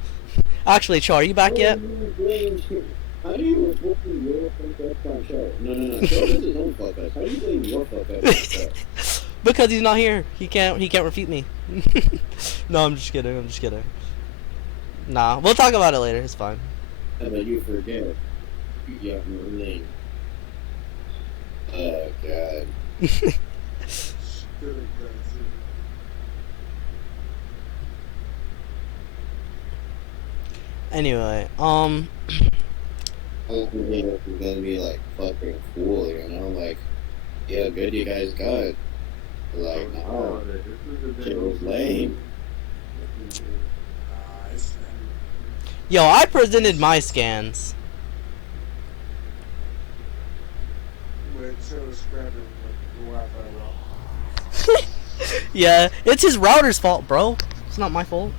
Actually, Cho, are you back yet? How do you blame your fuck up on Cho? No. Cho does his own fuck up. How do you blame your fuck up on Cho? Because he's not here. He can't refute me. No, I'm just kidding. Nah, we'll talk about it later. It's fine. How about you forget? You got my name. Oh, God. Anyway, I think it's gonna be like fucking cool, you know? Like, yeah, good you guys got. Like, no, shit was lame. yo, I presented my scans. Yeah, it's his router's fault, bro. It's not my fault.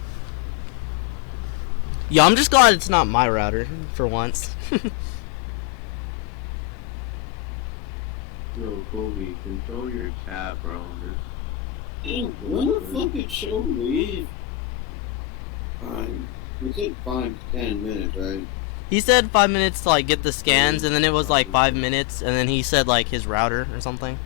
Yo, I'm just glad it's not my router for once. Yo, Kobe, control your chat, bro. Damn, when the fuck did Show leave? We said 5-10 minutes, right? He said 5 minutes to like get the scans, and then it was like 5 minutes, and then he said like his router or something.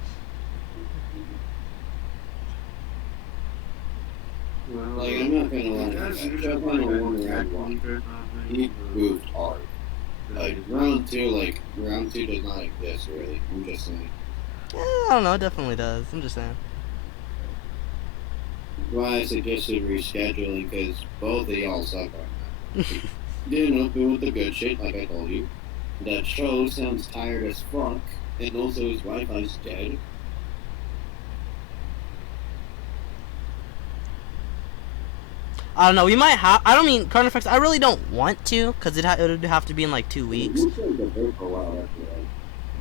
Like, I'm not gonna lie, Chuck on a 1-1. He moved hard. Like, round two does not exist, really. I'm just saying. Yeah, I don't know, it definitely does. I'm just saying. Why I suggested rescheduling, because both of y'all suck on that. Didn't open with the good shit, like I told you. That Show sounds tired as fuck, and also his Wi-Fi's dead. I don't know, we might have, I don't mean, current effects, I really don't want to, because it would have to be in like 2 weeks.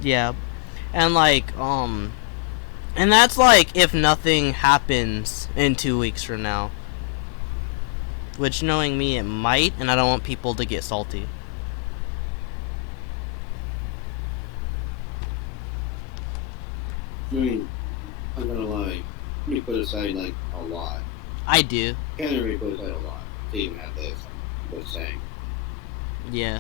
Yeah, and like, and that's like if nothing happens in 2 weeks from now. Which, knowing me, it might, and I don't want people to get salty. I mean, I'm gonna lie, you put aside like a lot. I do. Can't really put aside a lot to even have this. Just saying. Yeah.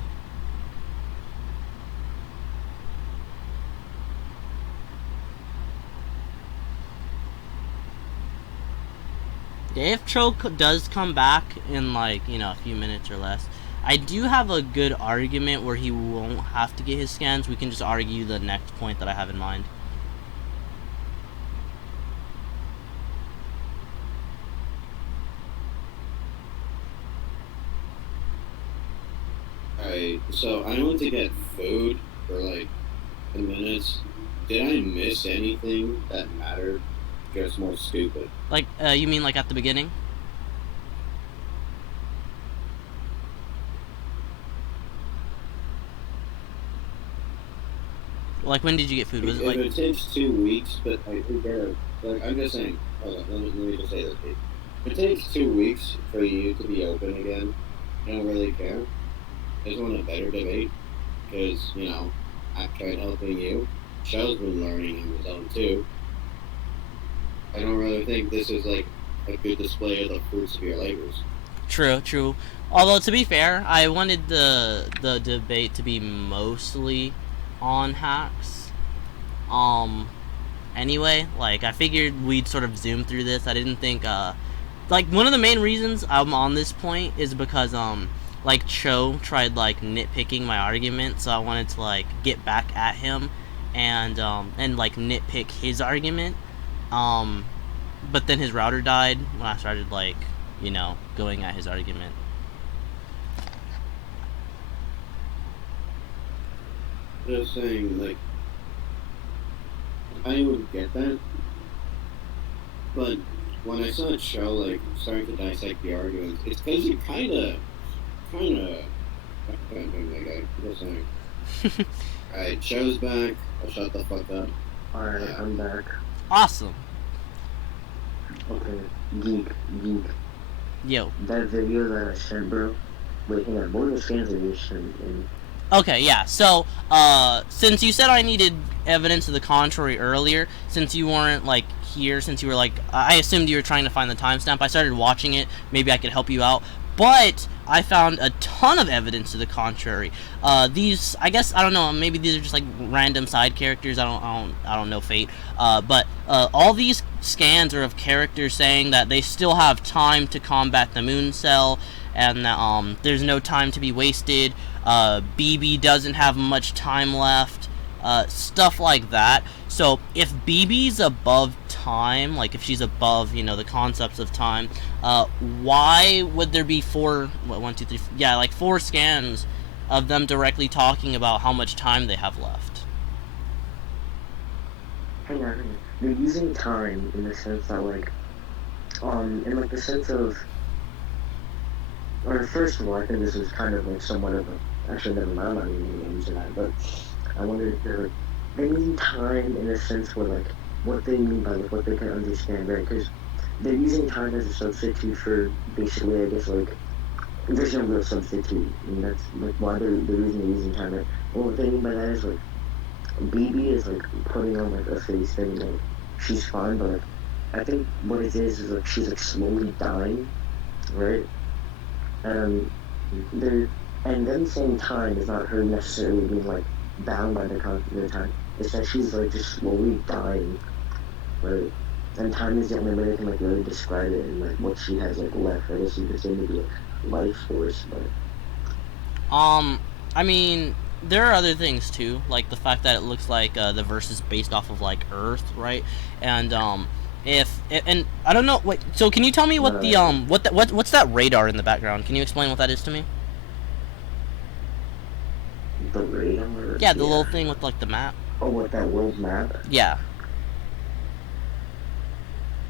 If Choke does come back in like, you know, a few minutes or less, I do have a good argument where he won't have to get his scans. We can just argue the next point that I have in mind. Alright, so I went to get food for like 10 minutes. Did I miss anything that mattered? Just more stupid. Like, you mean like at the beginning? Like, when did you get food? Was it If like... it takes 2 weeks, but like I'm just saying. Hold on, let me just say this, Pete. If it takes 2 weeks for you to be open again, I don't really care. I just want a better debate, because I've tried helping you. Shell's been learning on his own too. I don't really think this is like a good display of the fruits of your labors. True. Although, to be fair, I wanted the debate to be mostly on hacks. Anyway, like, I figured we'd sort of zoom through this. I didn't think, like, one of the main reasons I'm on this point is because, like, Cho tried, like, nitpicking my argument, so I wanted to, like, get back at him and like, nitpick his argument. But then his router died when I started, like, going at his argument. Just saying, like, I would get that, but when I saw Cho, like, starting to dissect the arguments, it's because you kinda, just saying. Alright, Cho's back. I'll shut the fuck up. Alright, I'm back. Awesome. Okay, geek. Yo. That video that I sent, bro. Wait, hang on. What are the scans that you sent? Okay, yeah. So, since you said I needed evidence to the contrary earlier, since you weren't, like, here, since you were, like, I assumed you were trying to find the timestamp, I started watching it. Maybe I could help you out. But I found a ton of evidence to the contrary. These, I guess, I don't know, maybe these are just, like, random side characters. I don't know Fate. But all these scans are of characters saying that they still have time to combat the moon cell, and that there's no time to be wasted. BB doesn't have much time left, stuff like that. So if BB's above time, like if she's above, the concepts of time, why would there be four scans of them directly talking about how much time they have left? Hang on. They're using time in the sense that, like, in, like, the sense of, or first of all, I think this is kind of, like, somewhat of a, actually, never mind, I'm not even using that, but I wonder if they're using time in a sense where, like, what they mean by, like, what they can understand, right? Because they're using time as a substitute for, basically, I guess, like, there's no real substitute, and that's, like, why the reason they're using time, right? Well, what they mean by that is, like, BB is, like, putting on, like, a face thing, like, she's fine, but, like, I think what it is, like, she's, like, slowly dying, right? And them saying time is not her necessarily being, like, bound by the concept of time. It's that she's, like, just slowly dying, right? And time is the only way they can, like, really describe it and, like, what she has, like, left. I guess you could say maybe, like, life force, but... I mean, there are other things, too, like the fact that it looks like, the verse is based off of, like, Earth, right? And, and I don't know, wait, so can you tell me what the, what's that radar in the background? Can you explain what that is to me? The radar? Yeah, the little thing with, like, the map. Oh, what, that world map? Yeah.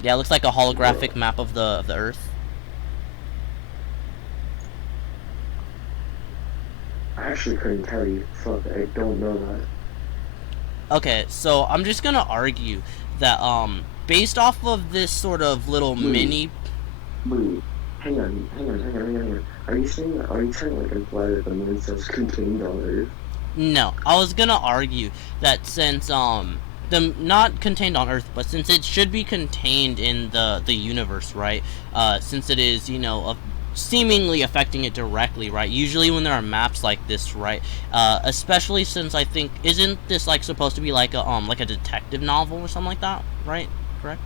Yeah, it looks like a holographic map of the Earth. I actually couldn't tell you. Fuck, I don't know that. Okay, so I'm just gonna argue that, based off of this sort of little mini... Wait, hang on. Are you trying to, like, imply that the moon cells contained on Earth? No, I was gonna argue that since, them not contained on Earth, but since it should be contained in the universe, right? Since it is, seemingly affecting it directly, right? Usually when there are maps like this, right? Especially since I think, isn't this, like, supposed to be like a detective novel or something like that, right? Correct?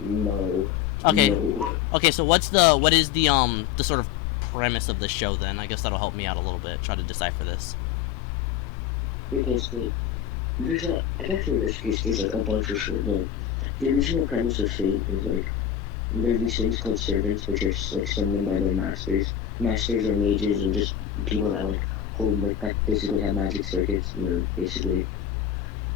No. Okay. No. Okay, so what is the sort of premise of the show then? I guess that'll help me out a little bit, try to decipher this. Because, like, I guess in this case, there's, like, a bunch of shit, but the original premise of Fate is, like, there are these things called servants, which are, like, summoned by their masters. Masters are mages and just people that, like, hold, like, that basically have magic circuits, basically.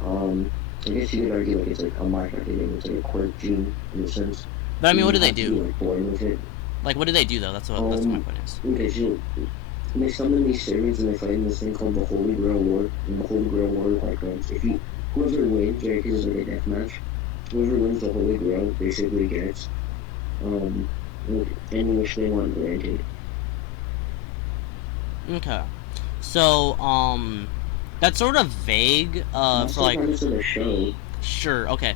I guess you could argue, like, it's, like, a Minecraft game, it's, like, a quirk gene, in a sense. But, I mean, what do they do? Like, born with it. Like, what do they do, though? That's what my point is. Okay, so they summon these servants and they fight in this thing called the Holy Grail War. And the Holy Grail War is like, if you, whoever wins, right, because it's like a death match, whoever wins the Holy Grail basically gets, any wish they want granted. Okay. So, that's sort of vague, That's for the like... premise of the show. Sure, okay.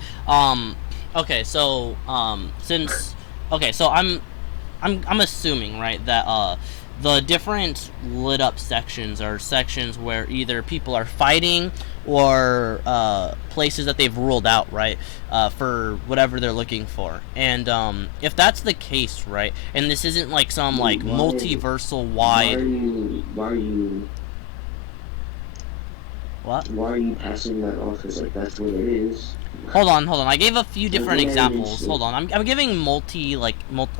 Okay, so, since... Okay, so I'm assuming, right, that, the different lit up sections are sections where either people are fighting or places that they've ruled out, right, for whatever they're looking for. And if that's the case, right, and this isn't like some like multiversal wide... What? Why are you passing that off as like that's what it is? Hold on. I gave a few different examples. Hold on. I'm giving a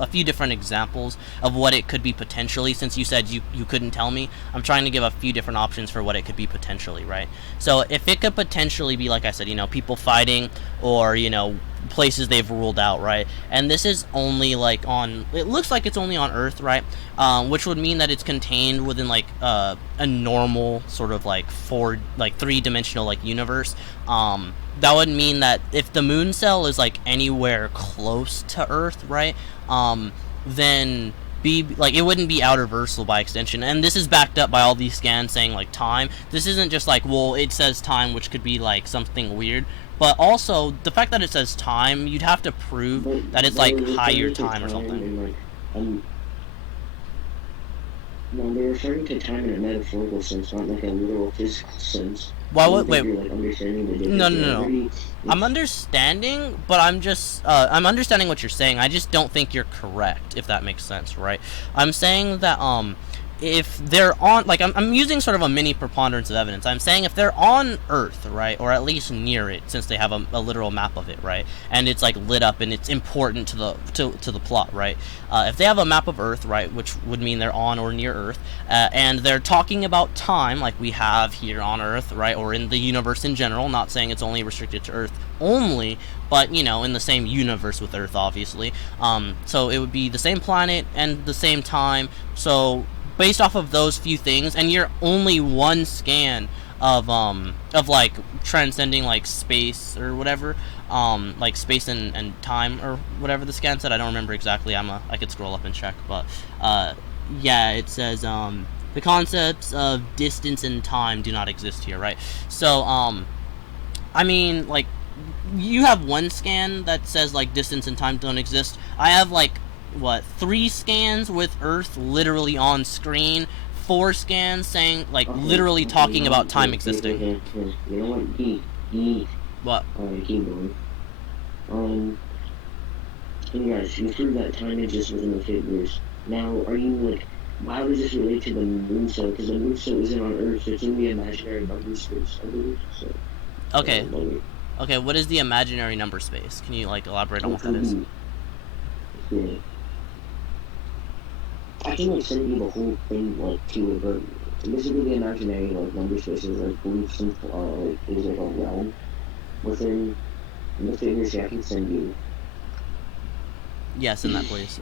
few different examples of what it could be potentially, since you said you couldn't tell me. I'm trying to give a few different options for what it could be potentially, right? So if it could potentially be, like I said, people fighting, or, places they've ruled out, right? And this is only like it looks like it's only on Earth, right? Which would mean that it's contained within like a normal sort of like three-dimensional like universe. That would mean that if the moon cell is like anywhere close to Earth, right? Then it wouldn't be outerversal by extension. And this is backed up by all these scans saying like time. This isn't just like, well, it says time, which could be like something weird. But also, the fact that it says time, you'd have to prove that it's like higher time or something. No, they're referring to time in a metaphorical sense, not like a literal physical sense. Why would... Wait. Like understanding the No. I'm understanding, but I'm understanding what you're saying. I just don't think you're correct, if that makes sense, right? I'm saying that, if they're on, like, I'm using sort of a mini preponderance of evidence. I'm saying if they're on Earth, right, or at least near it, since they have a literal map of it, right, and it's like lit up and it's important to the plot, right, if they have a map of Earth, right, which would mean they're on or near Earth, and they're talking about time like we have here on Earth, right, or in the universe in general, not saying it's only restricted to Earth only, but, in the same universe with Earth, obviously, so it would be the same planet and the same time. So based off of those few things, and you're only one scan of like transcending like space or whatever, like space and time or whatever the scan said. I don't remember exactly. I could scroll up and check, but yeah, it says the concepts of distance and time do not exist here, right? So I mean, like, you have one scan that says like distance and time don't exist. I have like 3 scans with Earth literally on screen, 4 scans saying like literally talking about time existing. You know what? What? Keep going. Anyways, you proved that time exists within the figures. Now, are you like, how does this relate to the moon cell? Because the moon cell isn't on Earth, it's in the imaginary number space, I believe. So. Okay. Okay. What is the imaginary number space? Can you like elaborate on what that is? Yeah. I can like send you the whole thing like to it, but basically the imaginary like number space is like beliefs and like is like a realm within the figures. Yeah, I can send you. Yeah, send that please.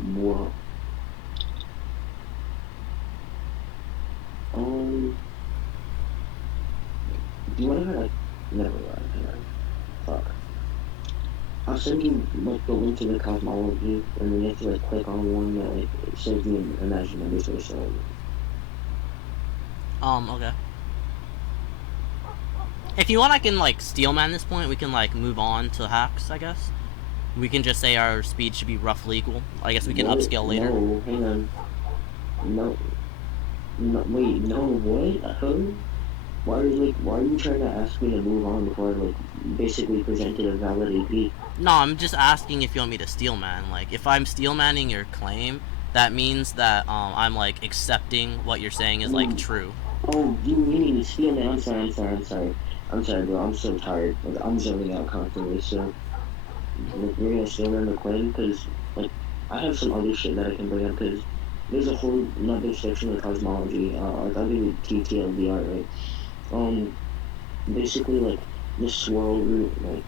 More. Do you want to like? Never mind. Fuck. I'll send you like the link to the cosmology, and then you have to like click on one that like it says the imagined numbers or so. Okay. If you want, I can like steelman this point. We can like move on to hacks, I guess. We can just say our speed should be roughly equal. I guess we can What? upscale later. No, hang on. No, wait, no, what? Why are you trying to ask me to move on before I like basically presented a valid AP? No, I'm just asking if you want me to steelman. Like, if I'm steelmanning your claim, that means that I'm like accepting what you're saying is like true. Oh, you mean steelman? I'm sorry, bro. I'm so tired. Like, I'm zoning out constantly. So like, you're gonna steelman the claim because like I have some other shit that I can bring up because there's a whole another section of cosmology. Like I'll give you TTLDR, right? Basically like the swirl root, like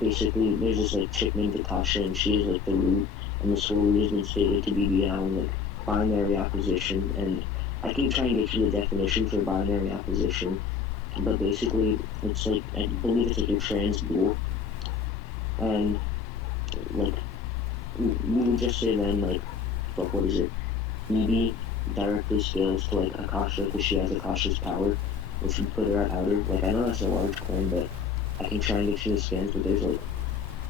basically there's this like chick named Natasha and she is like the root, and the swirl root has been stated to be beyond like binary opposition, and I can try and get you the definition for binary opposition, but basically it's like I believe it's like a trans dual, and like we would just say then like fuck, what is it? EB directly scales to like Akasha because she has Akasha's power, which would put her at outer. Like I know that's a large claim, but I can try and get you the scans. But there's like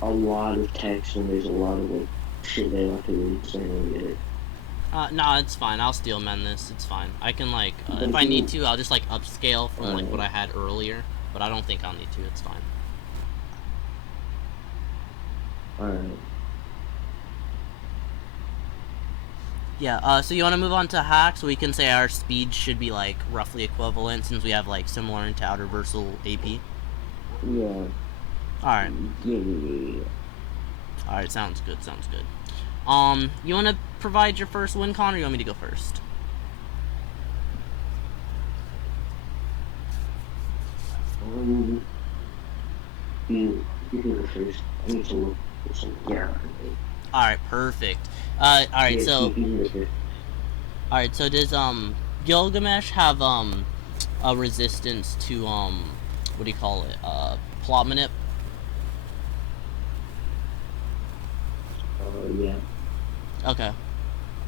a lot of text and there's a lot of like shit that I have to read, so I don't get it. No, it's fine. I'll steelman this. It's fine. I can like, if I need to, I'll just like upscale from like what I had earlier. But I don't think I'll need to. It's fine. Alright. Yeah, so you want to move on to hacks? We can say our speed should be like roughly equivalent since we have like similar into outer versal AP. Yeah. Alright. Yeah. Alright, sounds good. You want to provide your first win con, or you want me to go first? You can go first. I need to look for something. Yeah. Alright, perfect. Alright, so does Gilgamesh have a resistance to what do you call it? Plot manip? Yeah. Okay.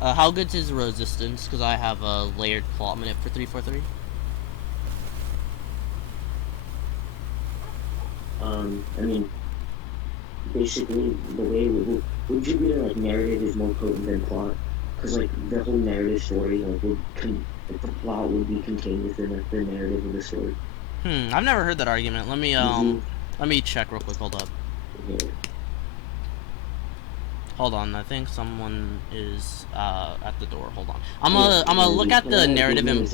How good's his resistance? Because I have a layered plot manip for 343. I mean, basically, the way would you be like narrative is more potent than plot? Because like the whole narrative story, like like, the plot would be contained within like the narrative of the story. I've never heard that argument. Let me check real quick. Hold up. Okay. Hold on. I think someone is at the door. Hold on. I'm gonna look at the narrative and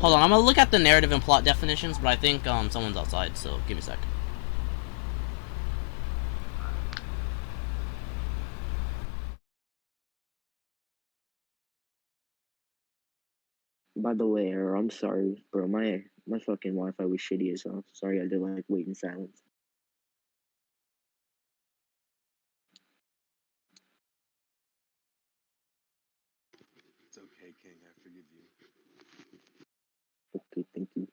hold on. I'm gonna look at the narrative and plot definitions, but I think someone's outside. So give me a sec. By the way, I'm sorry, bro. My fucking Wi-Fi was shitty as hell. Sorry, I had to like wait in silence. It's okay, King. I forgive you. Okay, thank you.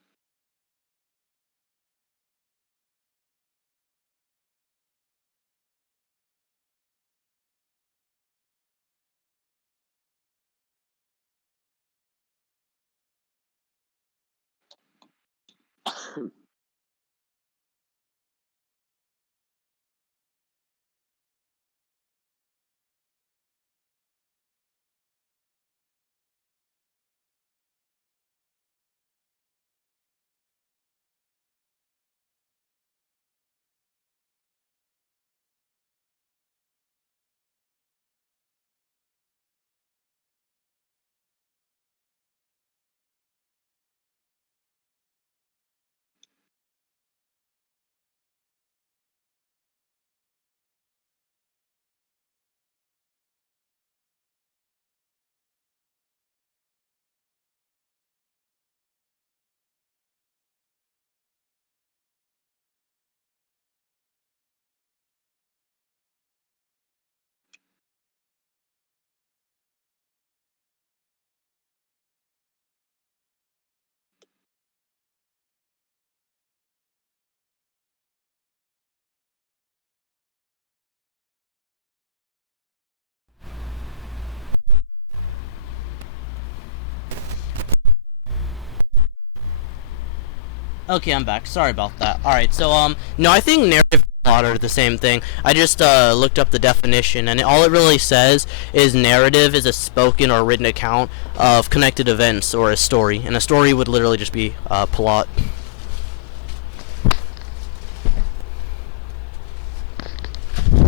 Okay, I'm back. Sorry about that. Alright, so, no, I think narrative and plot are the same thing. I just, looked up the definition, and all it really says is narrative is a spoken or written account of connected events or a story, and a story would literally just be, plot.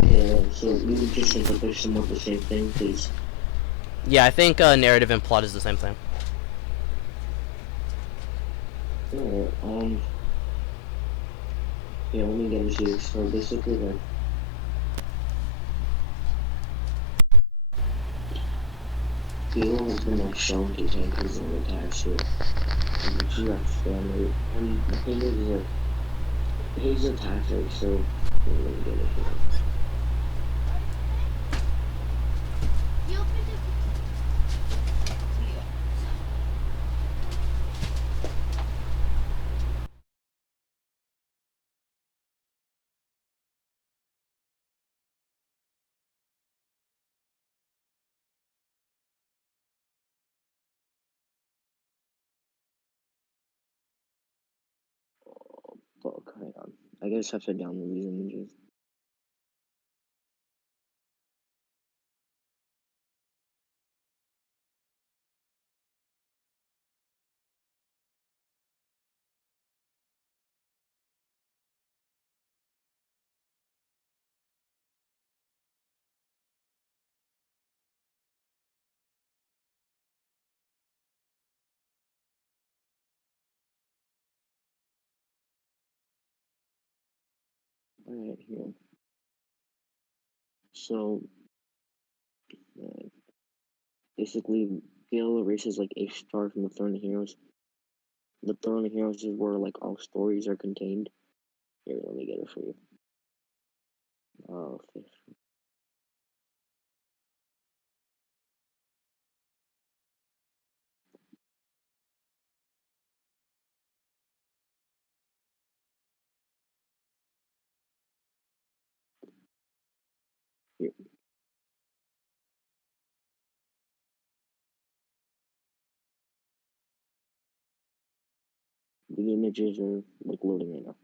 Yeah, so you would just think that they're somewhat the same thing, because... Yeah, I think, narrative and plot is the same thing. Alright, yeah, let me get into it. So basically, like... Gil has been, like, shown to take his own attacks to it. And she got family, and the thing is, like... His attacks are so... Let me get it here. Fuck, hang on. I guess I have to download these images. Alright, here. So, basically, Gil erases like a star from the Throne of Heroes. The Throne of Heroes is where like all stories are contained. Here, let me get it for you. Oh, fish. Here. The images are like loading right now.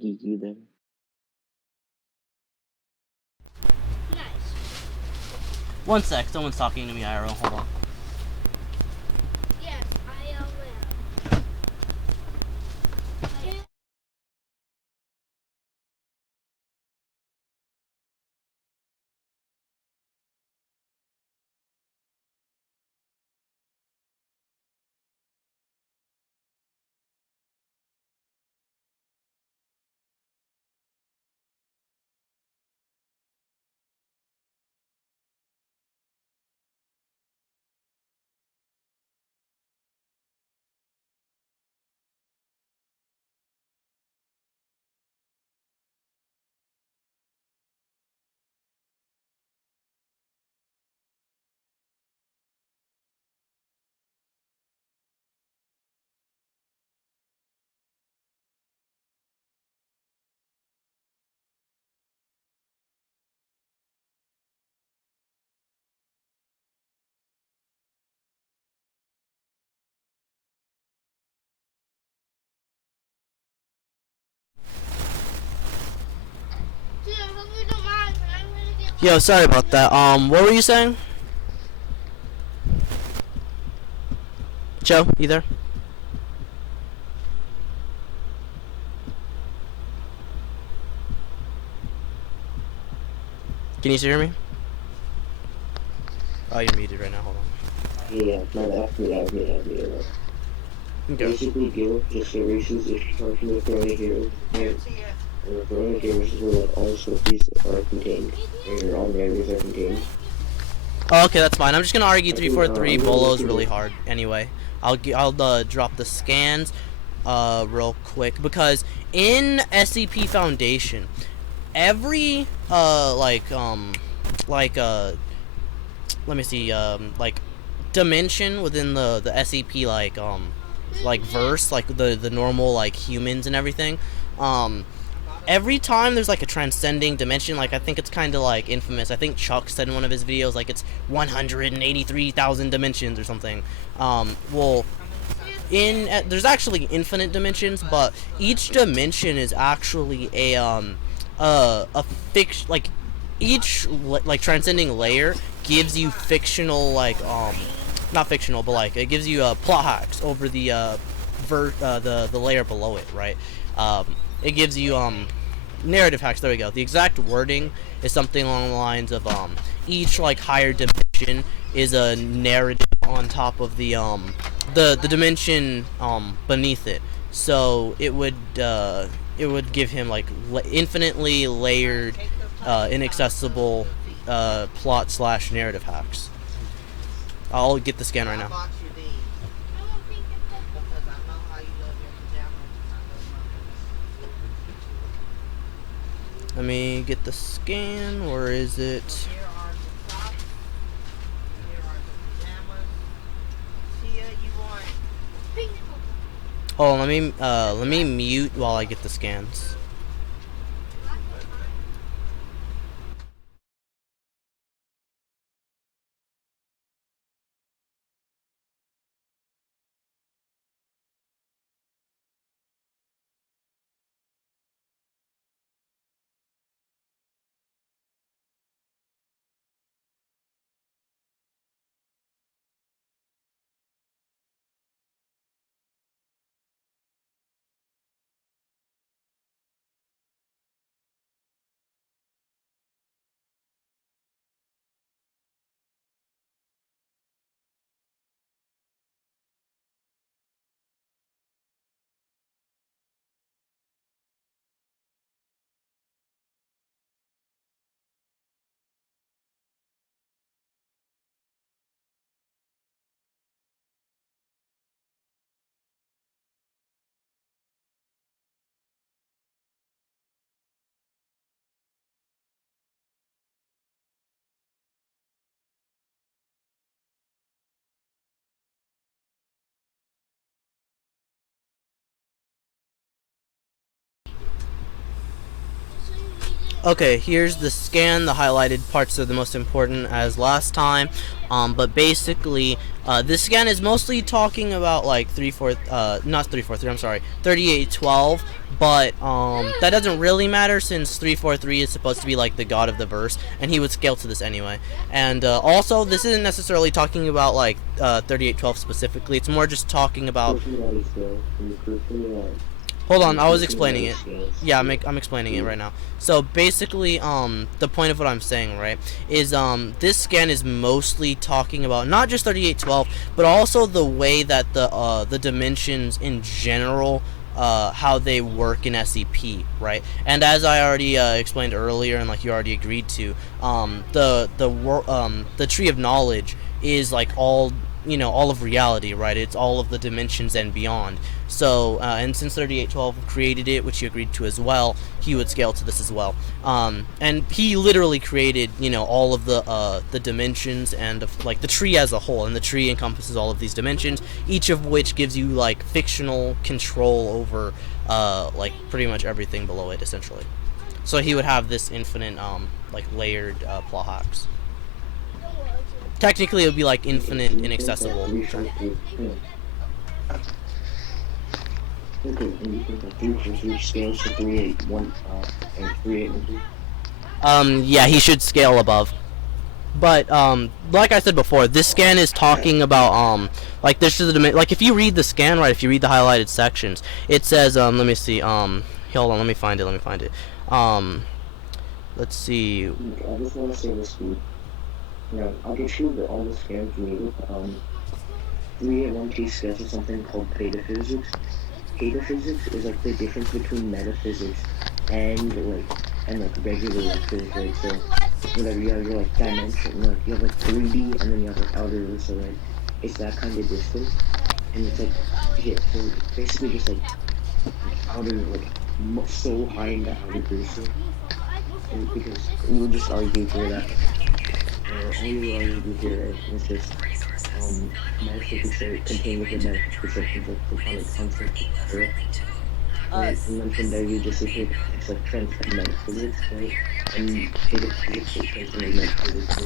Geek, you there? One sec, someone's talking to me, IRL, hold on. Yes, I will. Yo, sorry about that. What were you saying? Joe, you there? Can you still hear me? Oh, you're muted right now, hold on. Yeah, my bad. Yeah. Okay. Basically, Gil just erases a star from the Throne of Heroes. And the Throne of Heroes is where like all stories are contained. And all narratives are contained. Oh, okay, that's fine. I'm just gonna argue 343 Bolo's really hard. Anyway, I'll drop the scans real quick, because in SCP Foundation, every let me see, like dimension within the SCP like verse, like the normal like humans and everything. Every time there's like a transcending dimension, like I think it's kind of like infamous. I think Chuck said in one of his videos like it's 183,000 dimensions or something. Well, there's actually infinite dimensions, but each dimension is actually a fiction, like each like transcending layer gives you fictional like not fictional, but like it gives you plot hacks over the the layer below it, right? It gives you narrative hacks. There we go. The exact wording is something along the lines of each like higher dimension is a narrative on top of the dimension beneath it. So it would give him like infinitely layered, inaccessible plot slash narrative hacks. I'll get the scan right now. Let me get the scan. Where is it? Oh, let me mute while I get the scans. Okay, here's the scan. The highlighted parts are the most important as last time. But basically, this scan is mostly talking about like not 343. I'm sorry, 3812. But that doesn't really matter since 343 is supposed to be like the god of the verse, and he would scale to this anyway. And also, this isn't necessarily talking about like 3812 specifically. It's more just talking about. Hold on, I was explaining it. Yeah, I'm explaining it right now. So basically, the point of what I'm saying, right, is this scan is mostly talking about not just 3812, but also the way that the dimensions in general, how they work in SCP, right? And as I already explained earlier, and like you already agreed to, the tree of knowledge is like all of reality, right? It's all of the dimensions and beyond. So, and since 3812 created it, which he agreed to as well, he would scale to this as well. And he literally created, all of the dimensions and like the tree as a whole, and the tree encompasses all of these dimensions, each of which gives you like fictional control over like pretty much everything below it, essentially. So he would have this infinite like layered plot hacks. Technically, it would be like infinite, inaccessible. Okay, and you think that 343 scales to 381 and 381? Yeah, he should scale above. But like I said before, this scan is talking about like this is the like if you read the scan right, if you read the highlighted sections, it says let me see hold on, let me find it. Let's see. I just want to say this to you. I'll get you all the scans you need. 381T scales is something called pataphysics. Pataphysics is like the difference between metaphysics and regular physics, right? So whatever you have your like dimension, like you have like 3D and then you have like outer, so like it's that kind of distance, and it's like so basically just like outer, like so high in the outer person. because we'll just argue here that all you argue here is just matter percent contained within matter percent platonic concept, right? Right? And then from there you just take it's like transcend metaphysics, right? And take it physics to transcend metaphysics,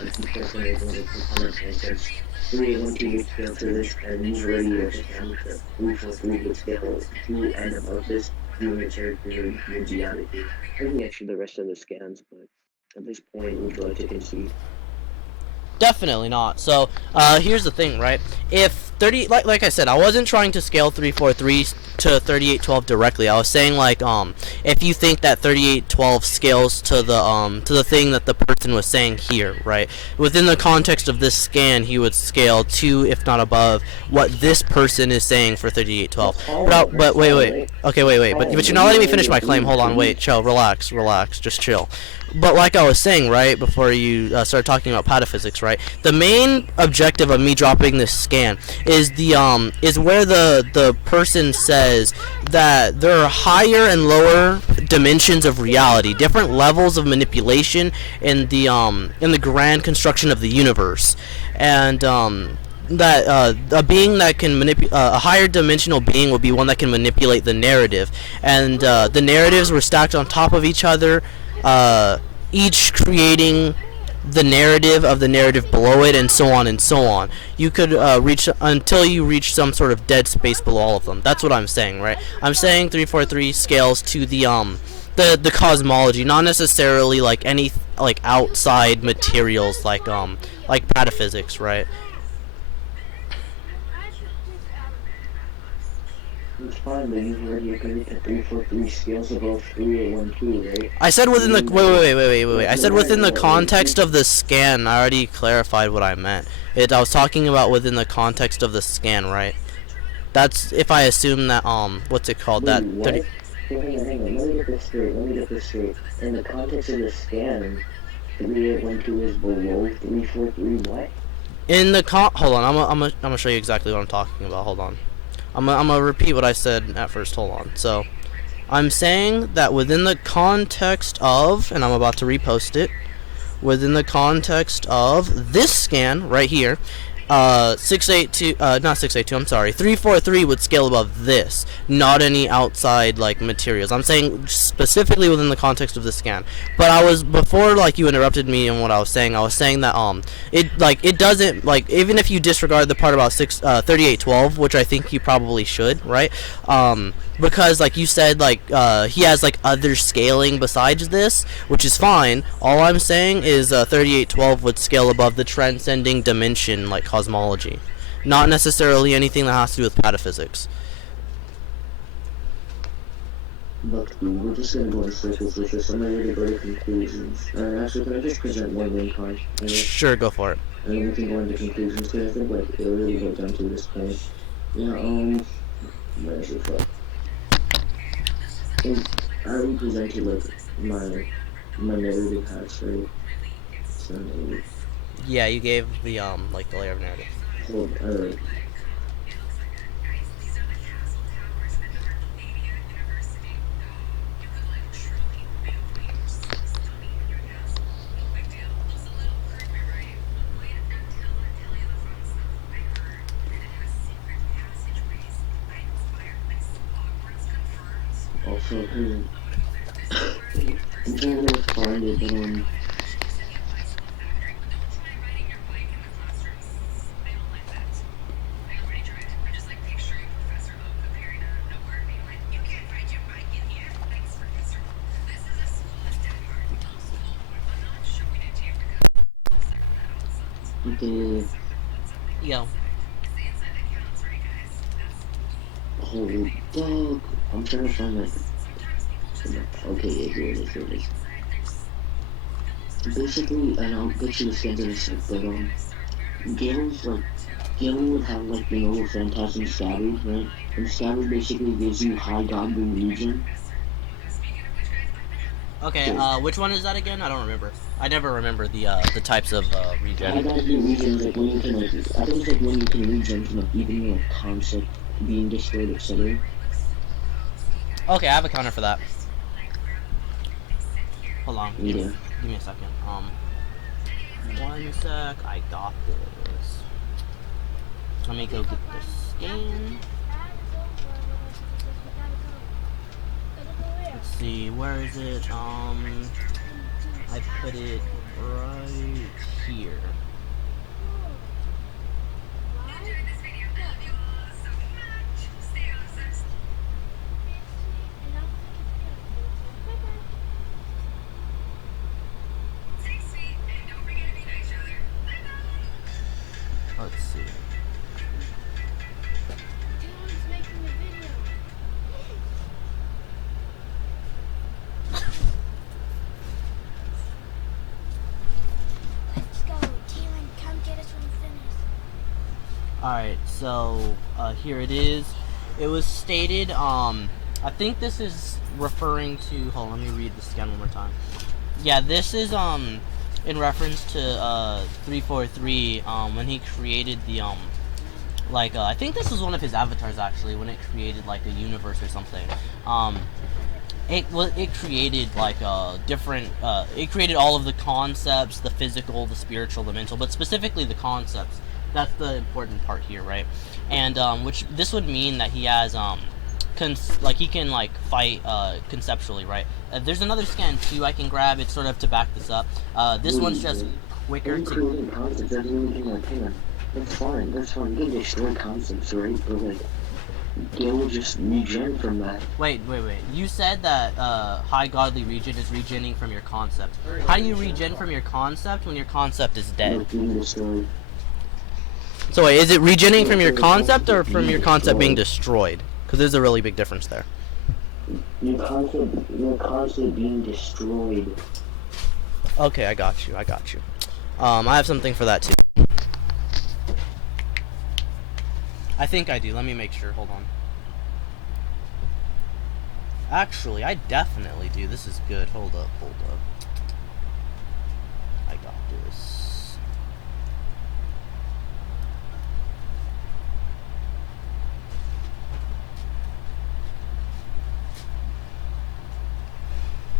and the person is another platonic concepts. 3812 would scale to this, and you've already understand that 343 would scale to and above this, doing a character would be out of here. I can get you the rest of the scans, but at this point, would you like to concede? Definitely not. So, here's the thing, right? If 30, like I said, I wasn't trying to scale 343 to 3812 directly. I was saying like, if you think that 3812 scales to the thing that the person was saying here, right? Within the context of this scan, he would scale to, if not above, what this person is saying for 3812. But wait. Okay, wait. But you're not letting me finish my claim. Hold on, wait, chill, relax, just chill. But like I was saying, right, before you started talking about pataphysics, right, the main objective of me dropping this scan is is where the person says that there are higher and lower dimensions of reality, different levels of manipulation in the grand construction of the universe, and that a being that can manipulate a higher dimensional being will be one that can manipulate the narrative, and the narratives were stacked on top of each other, each creating the narrative of the narrative below it, and so on and so on. You could reach until you reach some sort of dead space below all of them. That's what I'm saying, right? I'm saying 343 scales to the cosmology, not necessarily like any like outside materials like pataphysics, right? It's fine, but you've already agreed that 343 scales above 3812, right? I said within the wait. I said within the context of the scan. I already clarified what I meant. I was talking about within the context of the scan, right? That's if I assume that what's it called? That 30. Hang on. Let me get this straight. In the context of the scan, 3812 is below 343. What? In the hold on. I'm gonna show you exactly what I'm talking about. Hold on. I'm gonna repeat what I said at first. Hold on. So, I'm saying that within the context of, and I'm about to repost it, within the context of this scan right here, 682, not 682, I'm sorry, 343 would scale above this, not any outside, like, materials. I'm saying specifically within the context of the scan. But I was, before, like, you interrupted me in what I was saying that, it doesn't, like, even if you disregard the part about 3812, which I think you probably should, right, because, like you said, like, he has, like, other scaling besides this, which is fine. All I'm saying is, 3812 would scale above the transcending dimension, like, cosmology. Not necessarily anything that has to do with pataphysics. Look, we're just gonna go in circles with this. I'm ready to go to conclusions. Actually, can I just present one link card? Sure, go for it. And then we can go into conclusions, because I think, like, it'll really go down to this point. Yeah, where is it from? I already presented, like, my narrative hacks, right? So, yeah, you gave the, like, the layer of narrative. Hold, alright. Also, I'm trying to find it, but, Yo. holy dog. I'm trying to find like. Okay, yeah, here it is. Basically, and I'll get you the scans in a sec, but Gale would have like the normal Phantasm Savage, right? And Savage basically gives you high godly region. Okay, which one is that again? I don't remember. I never remember the types of regen. High godly region is like when you can like, I think it's like when you can regen from like even like concept being destroyed, etc. Okay, I have a counter for that. Hold on. Yeah. Give me a second. 1 sec. I got this. Let me go get the scan. Let's see. Where is it? I put it right here. Let's see. Let's go, Dylan, come get us when you finish. Alright, so here it is. It was stated, I think this is referring to, hold on, let me read the scan one more time. Yeah, this is in reference to 343 when he created the I think this was one of his avatars actually, when it created like a universe or something. It created like different it created all of the concepts, the physical, the spiritual, the mental, but specifically the concepts. That's the important part here, right? And which this would mean that he has he can like fight conceptually, right? There's another scan too I can grab. It's sort of to back this up. This one's just quicker to. Creating concepts doesn't mean you can like hang on. That's fine. That's fine. You can destroy concepts, right? But like, they will just regen from that. Wait. You said that high godly regen is regenning from your concept. How do you regen from your concept when your concept is dead? Like being destroyed. So wait, is it regenning from your concept or from your concept being destroyed? Because there's a really big difference there. Your concept being destroyed. Okay, I got you. I have something for that too. I think I do. Let me make sure. Hold on. Actually, I definitely do. This is good. Hold up. I got this.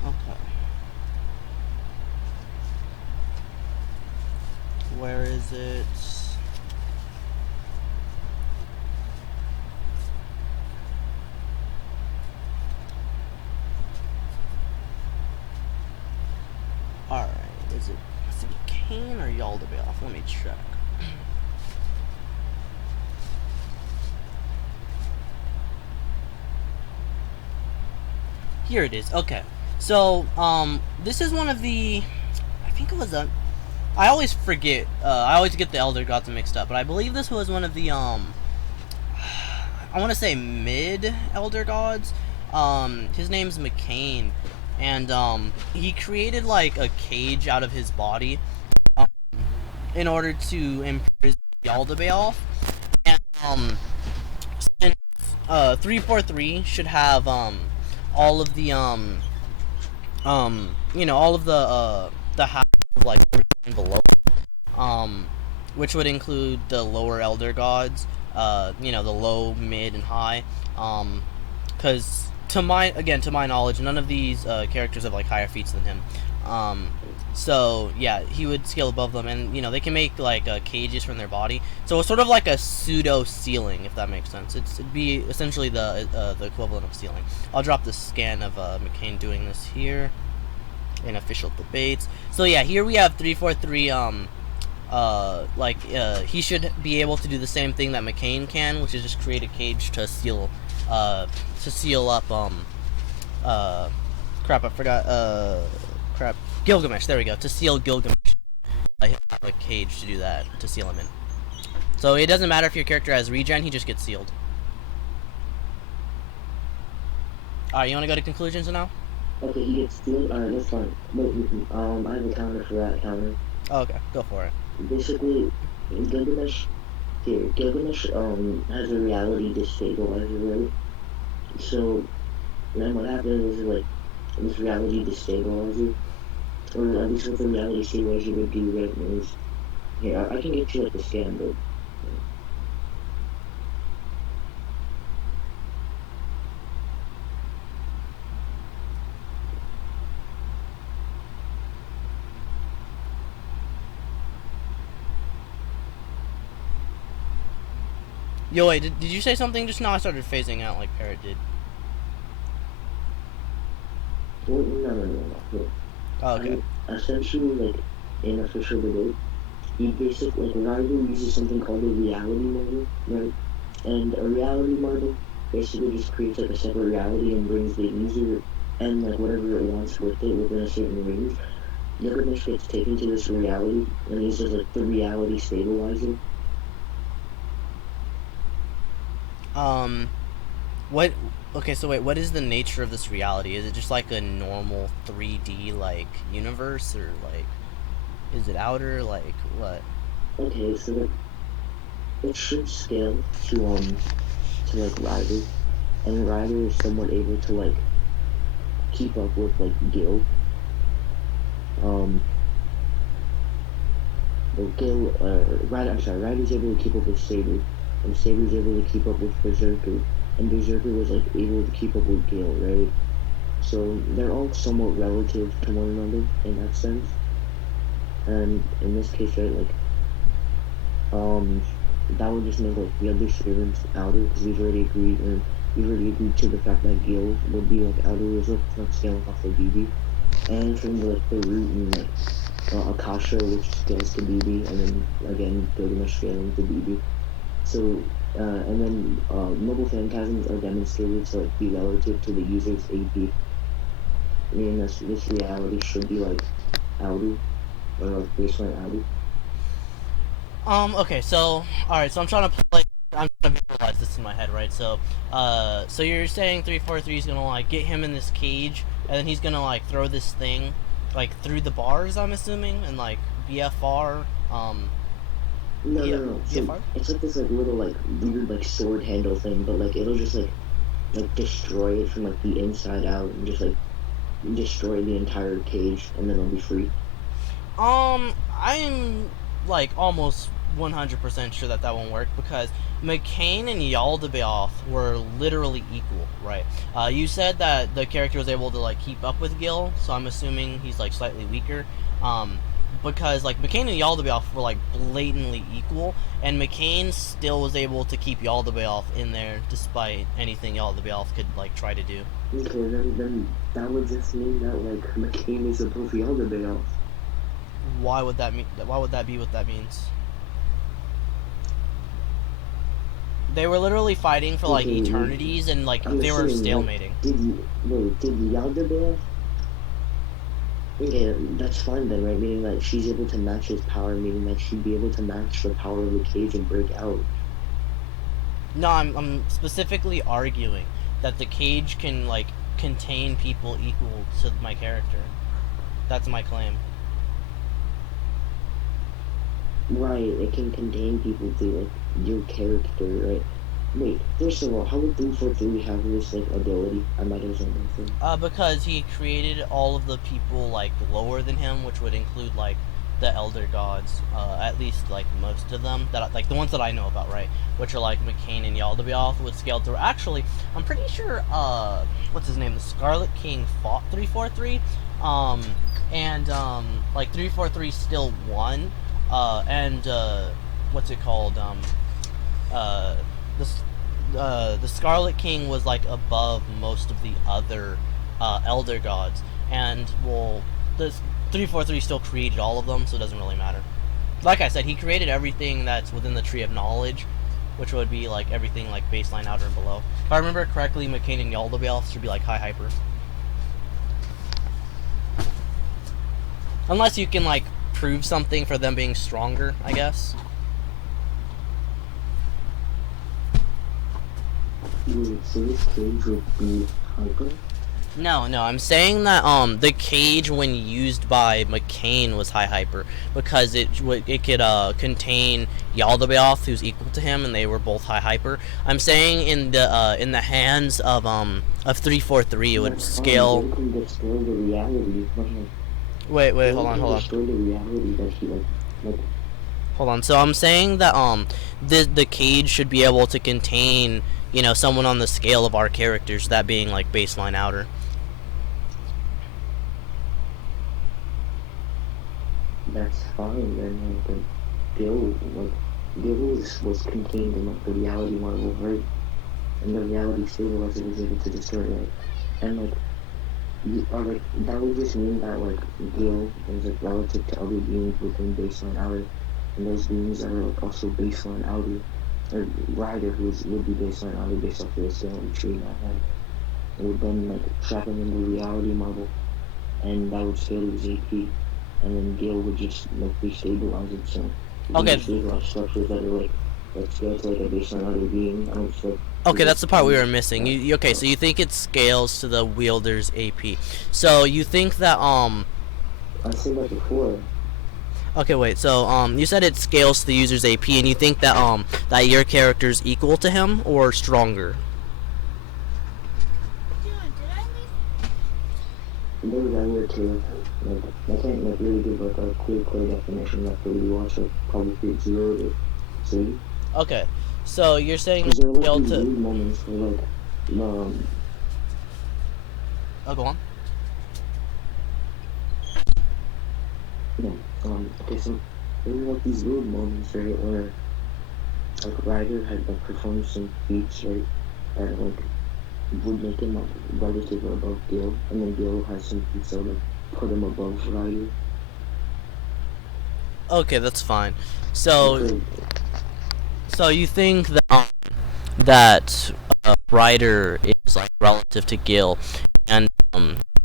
Okay. Where is it? Alright, is it Kane or Yaldabaoth? Let me check. Here it is. Okay. So, this is one of the, I think it was I always forget, I always get the Elder Gods mixed up, but I believe this was one of the, I want to say mid Elder Gods. His name's McCain, and, he created, like, a cage out of his body, in order to imprison Yaldabaoth, and, since, 343 should have, all of the, you know, all of the half of, like, everything below, which would include the lower Elder Gods, you know, the low, mid, and high, because, to my knowledge, none of these, characters have, like, higher feats than him, so, yeah, he would scale above them, and, you know, they can make, like, cages from their body, so it's sort of like a pseudo-ceiling, if that makes sense. It'd be essentially the equivalent of ceiling. I'll drop the scan of, McCain doing this here, in official debates. So, yeah, here we have 343, he should be able to do the same thing that McCain can, which is just create a cage to seal up, crap, I forgot, Gilgamesh, there we go, to seal Gilgamesh. He'll have a cage to do that, to seal him in. So it doesn't matter if your character has regen, he just gets sealed. Alright, you wanna go to conclusions now? Okay, he gets sealed. Alright, that's fine. But, I have a counter for that counter. Oh, okay, go for it. Basically, Gilgamesh has a reality destabilizer, right? So, then what happens is, like, this reality destabilizer, or at least what the reality stabilizer would do, right, is, here, I can get you, like, the scan, but, Yo, wait, did you say something just now? I started phasing out like Parrot did. Well, no. Look, Oh, okay. Essentially, like, in official debate, he basically, like, Rival uses something called a reality model, right? And a reality model basically just creates, like, a separate reality and brings the user and, like, whatever it wants with it within a certain range. Gilgamesh gets taken to this reality and uses, like, the reality stabilizer. What? Okay, so wait, what is the nature of this reality? Is it just like a normal 3D like universe, or like, is it outer? Like what? Okay, so, like, it should scale to, like, Rival, and Rival is somewhat able to, like, keep up with, like, Gil. Ryder's able to keep up with Saber, and Saber's able to keep up with Berserker, and Berserker was, like, able to keep up with Gil, right? So they're all somewhat relative to one another in that sense. And in this case, right, like, that would just make, like, the other servants outer, because we've already agreed to the fact that Gil would be, like, outer as well, not scaling off of BB. And from the, like, the root and, like, Akasha, which scales to BB, and then again Gilgamesh scaling to BB. So and then mobile phantasms are demonstrated to, like, be relative to the user's AP, meaning that this reality should be, like, outer or, like, baseline outer. Okay, so alright, so I'm trying to visualize this in my head, right? So so you're saying 343 is gonna like get him in this cage, and then he's gonna like throw this thing like through the bars, I'm assuming, and like BFR, No. So BFR? it's like this, like, little, like, weird, like, sword handle thing, but, like, it'll just, like destroy it from, like, the inside out and just, like, destroy the entire cage, and then it'll be free. I'm like almost 100% sure that won't work, because McCain and Yaldabaoth were literally equal, right? You said that the character was able to like keep up with Gil, so I'm assuming he's like slightly weaker. Because like McCain and Yaldabaoth were like blatantly equal, and McCain still was able to keep Yaldabaoth in there despite anything Yaldabaoth could like try to do. Okay, then that would just mean that, like, McCain is above Yaldabaoth. Why would that mean? Why would that be what that means? They were literally fighting for like Okay, eternities, and like I'm they were assuming, stalemating. like, did Yaldabaoth? Okay, that's fine then, right? Meaning that she's able to match his power, meaning that she'd be able to match the power of the cage and break out. No, I'm specifically arguing that the cage can like contain people equal to my character. That's my claim. Right, it can contain people to, like, your character, right? Wait, first of all, how would 343 have this, like, ability? I might have said anything. Because he created all of the people like lower than him, which would include like the elder gods, at least like most of them, that like the ones that I know about, right? Which are like McCain and Yaldabaoth, would scale through. Actually, I'm pretty sure what's his name, the Scarlet King fought 343, and like 343 still won, and what's it called, the Scarlet King was like above most of the other elder gods, and well, this 343 still created all of them, so it doesn't really matter. Like I said, he created everything that's within the tree of knowledge, which would be like everything like baseline, outer, and below. If I remember correctly, McCain and Yaldabaoth should be like high hyper, unless you can like prove something for them being stronger, I guess. Wait, so this cage would be hyper? No, I'm saying that the cage when used by McCain was high hyper, because it could contain Yaldabaoth, who's equal to him, and they were both high hyper. I'm saying in the hands of 343 it would That's scale. fine, they can destroy the reality. Wait, They hold can on. destroy the reality that he, like, Hold on. So I'm saying that the cage should be able to contain, you know, someone on the scale of our characters, that being like baseline, outer. that's fine, then, like, Gil, like, was contained in like the reality marble, right? And the reality stabilizer was able to destroy it. And like like that would just mean that like Gil is like relative to other beings within baseline outer, and those beings that are like also baseline outer, or Ryder would be baseline outer based off of the scale and tree I had. It would then like trap him in the reality marble, and that would scale to his AP, and then Gil would just like destabilize it. So you can Okay. destabilize structures that are like scale to like a baseline outer being. I don't just like. Okay, that's the part we were missing. Okay, so you think it scales to the wielder's AP. So you think that I said that before. okay, wait. So you said it scales to the user's AP, and you think that that your character's equal to him or stronger? There's other two. Like I can't like really give like a clear definition after we watch like probably 0 to 3. Okay, so you're saying Because there are like scale these to. weird moments where like Oh, go on. okay, so there were like these weird moments, right, where like Ryder had like performed some feats, right, that like would make him like relatively above Gil, and then Gil has some feats that like put him above Ryder. Okay, that's fine. So Okay. so you think that that Ryder is like relative to Gil, and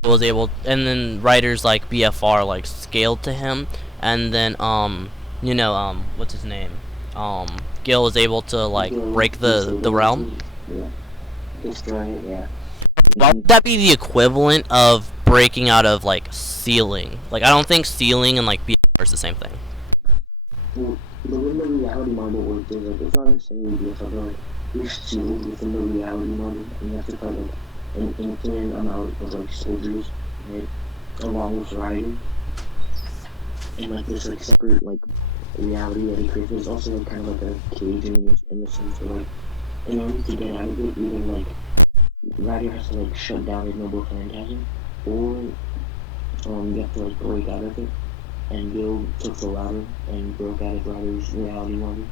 was able, and then Ryder's like BFR like scaled to him, and then you know what's his name, Gil was able to like Gil break the realm. Yeah. Destroy it, yeah. Why would that be the equivalent of breaking out of like sealing? Like I don't think sealing and like BFR is the same thing. Well, the way the reality model works is like it's not necessarily BFR, but like you're sealed within the reality model, and you have to fight like an infinite amount of like soldiers, right? Along with Ryder. And like this like separate like reality that he creates. There's also like kind of like a cage in the sense where like in order to get out of it, either like Ryder has to like shut down his noble phantasm, or you have to like break out of it. And Gil took the latter and broke out of Ryder's reality model.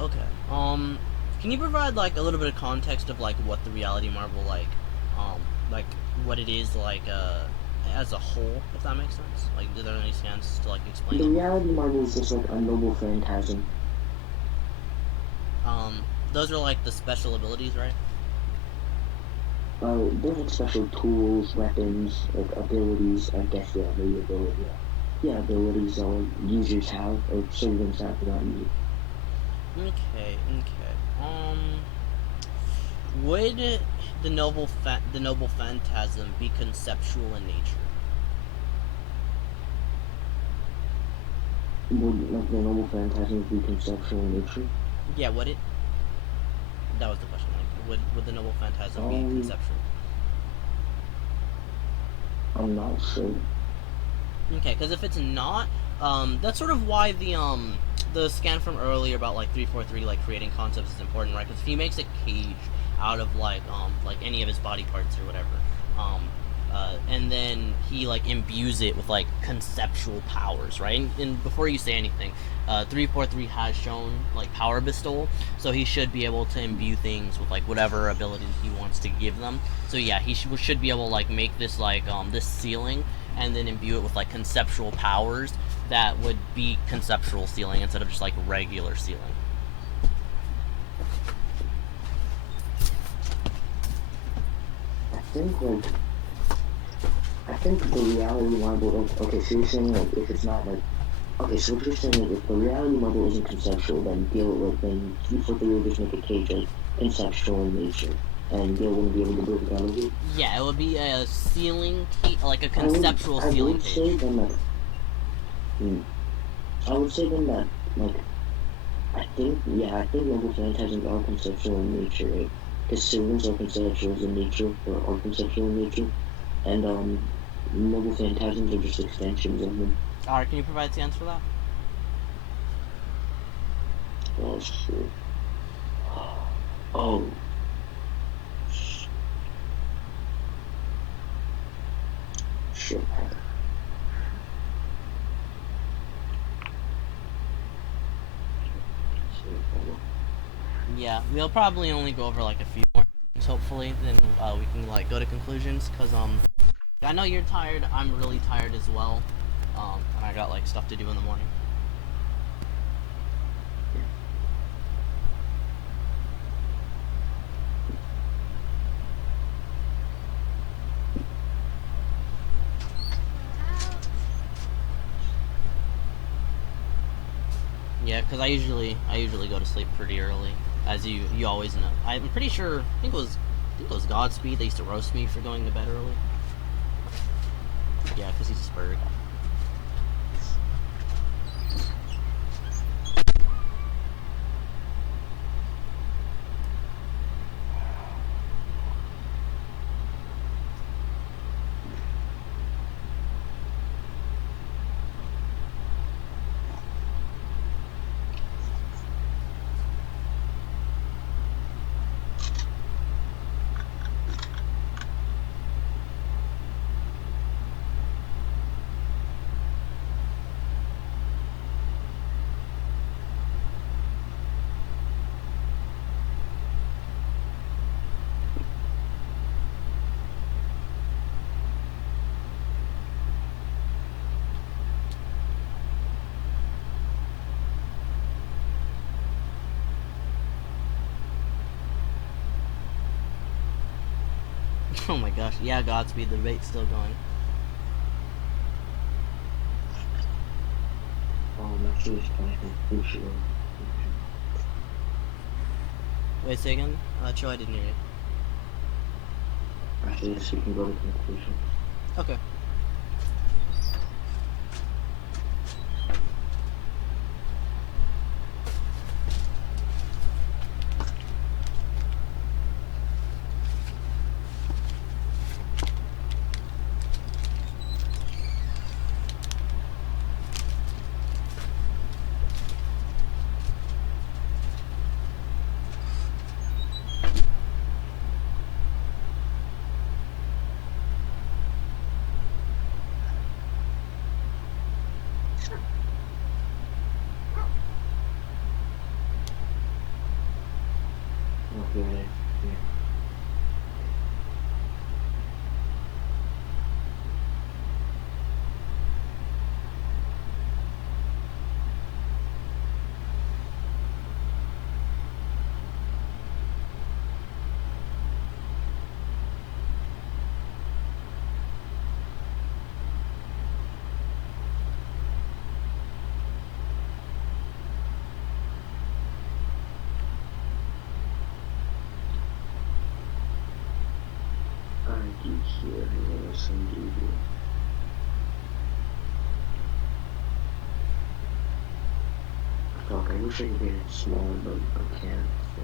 Okay. Can you provide like a little bit of context of like what the reality marble like what it is like as a whole, if that makes sense? Like, did there any sense to like explain The it? reality marble is just like a noble phantasm. Those are like the special abilities, right? There's like special tools, weapons, like abilities. I guess yeah, maybe ability. Yeah, abilities that like users have or servants have without using. Okay. Would the noble phantasm be conceptual in nature? Would like the noble phantasm be conceptual in nature? Yeah, would it? That was the question. Like, would the noble phantasm be conceptual? I'm not sure. Okay, because if it's not, that's sort of why the scan from earlier about like 343 like creating concepts is important, right? Because if he makes a cage out of like any of his body parts or whatever, and then he like imbues it with like conceptual powers, right? And before you say anything, 343 has shown like power bestowal, so he should be able to imbue things with like whatever abilities he wants to give them. So yeah, he should be able to like make this like this ceiling and then imbue it with like conceptual powers that would be conceptual ceiling instead of just like regular ceiling. I think the reality marble. Okay, so you're saying like if it's not like. Okay, so what you're saying is if the reality marble isn't conceptual, then then you thought they would just make a cage like conceptual in nature, and Gil wouldn't be able to break out of it. Yeah, it would be a ceiling like a conceptual ceiling cage. I would say then that like I think noble phantasms are conceptual in nature, right? Because servants are conceptual in nature, or are conceptual in nature, and noble phantasms are just extensions of them. Alright, can you provide the answer for that? Oh shit. Oh. Shit. Yeah, we'll probably only go over like a few more things, hopefully, then we can like go to conclusions, cause I know you're tired, I'm really tired as well, and I got like stuff to do in the morning. Yeah, cause I usually go to sleep pretty early, as you always know. I'm pretty sure, I think it was Godspeed. They used to roast me for going to bed early. Yeah, cause he's a spurg. Oh my gosh, yeah, Godspeed, the debate's still going. Actually, it's kind of crucial. Wait a second, Cho, I didn't hear you. After this, we can go to conclusion. Okay. Okay, yeah. I do hear there was some dude. Fuck, I wish I could get it smaller, but I can't. So.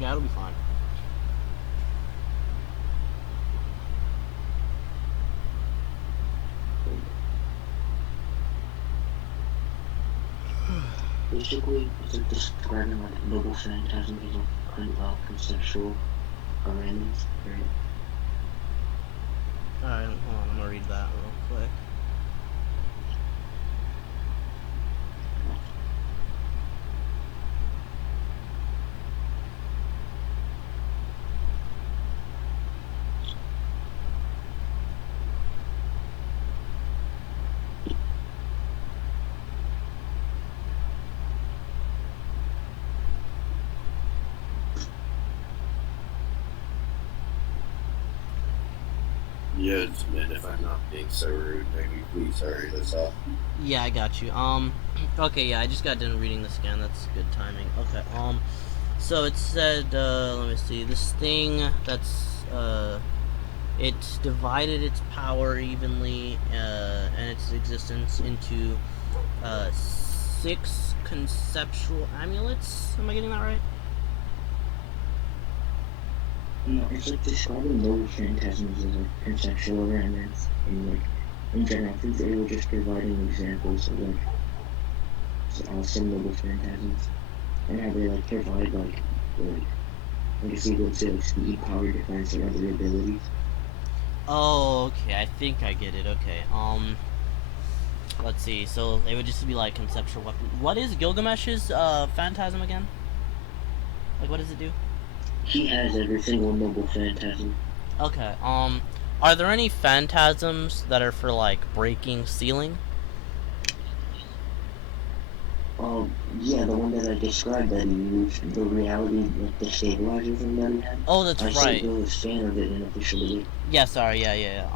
Yeah, it'll be fine. Basically, it's like describing like noble phantasms as conceptual randoms, right? Alright, hold on, I'm gonna read that real quick. Yes, man, if I'm not being so rude, maybe please hurry this up. Yeah, I got you. Okay, yeah, I just got done reading this again. That's good timing. Okay, so it said, let me see, this thing that's, it divided its power evenly, and its existence into, 6 conceptual amulets. Am I getting that right? No, it's like describing noble phantasms as like conceptual randoms, and like in general, I think they were just providing examples of like some noble phantasms, and how they like provide like it's equal to like speed, power, defense, or other abilities. Oh, okay, I think I get it. Okay, let's see. So they would just be like conceptual weapon. What is Gilgamesh's phantasm again? Like, what does it do? He has every single noble phantasm. Okay. Are there any phantasms that are for like breaking ceiling? Yeah, the one that I described that he used, the reality, like the stabilizer thing that he had. Oh, that's I right. sent the scan of it unofficially. Yeah, sorry. Yeah.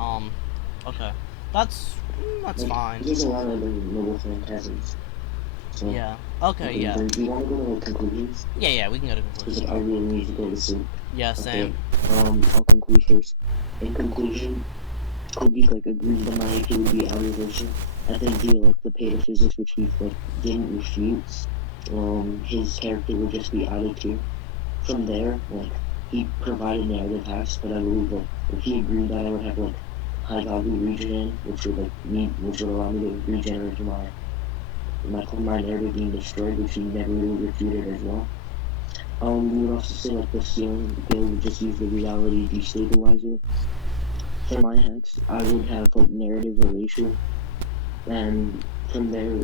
Okay. That's Like, fine. there's a lot of other noble phantasms. So, Yeah. Okay. Yeah. Do you want to go to like conclusions? Yeah. We can go to Because conclusion. I really need to go to sleep. Yeah. Same. Okay. I'll conclude first. In conclusion, Kogi like agrees that my AP would be outer version. I think via like the pataphysics, which we like didn't refute, his character would just be out of tier. From there, like he provided narrative hacks, but I believe like if he agreed that I would have like high godly regen, which would allow me to regenerate my narrative being destroyed, which he never really refuted as well. We would also say like the ceiling build would just use the reality destabilizer. For my hacks, I would have like narrative erasure, and from there,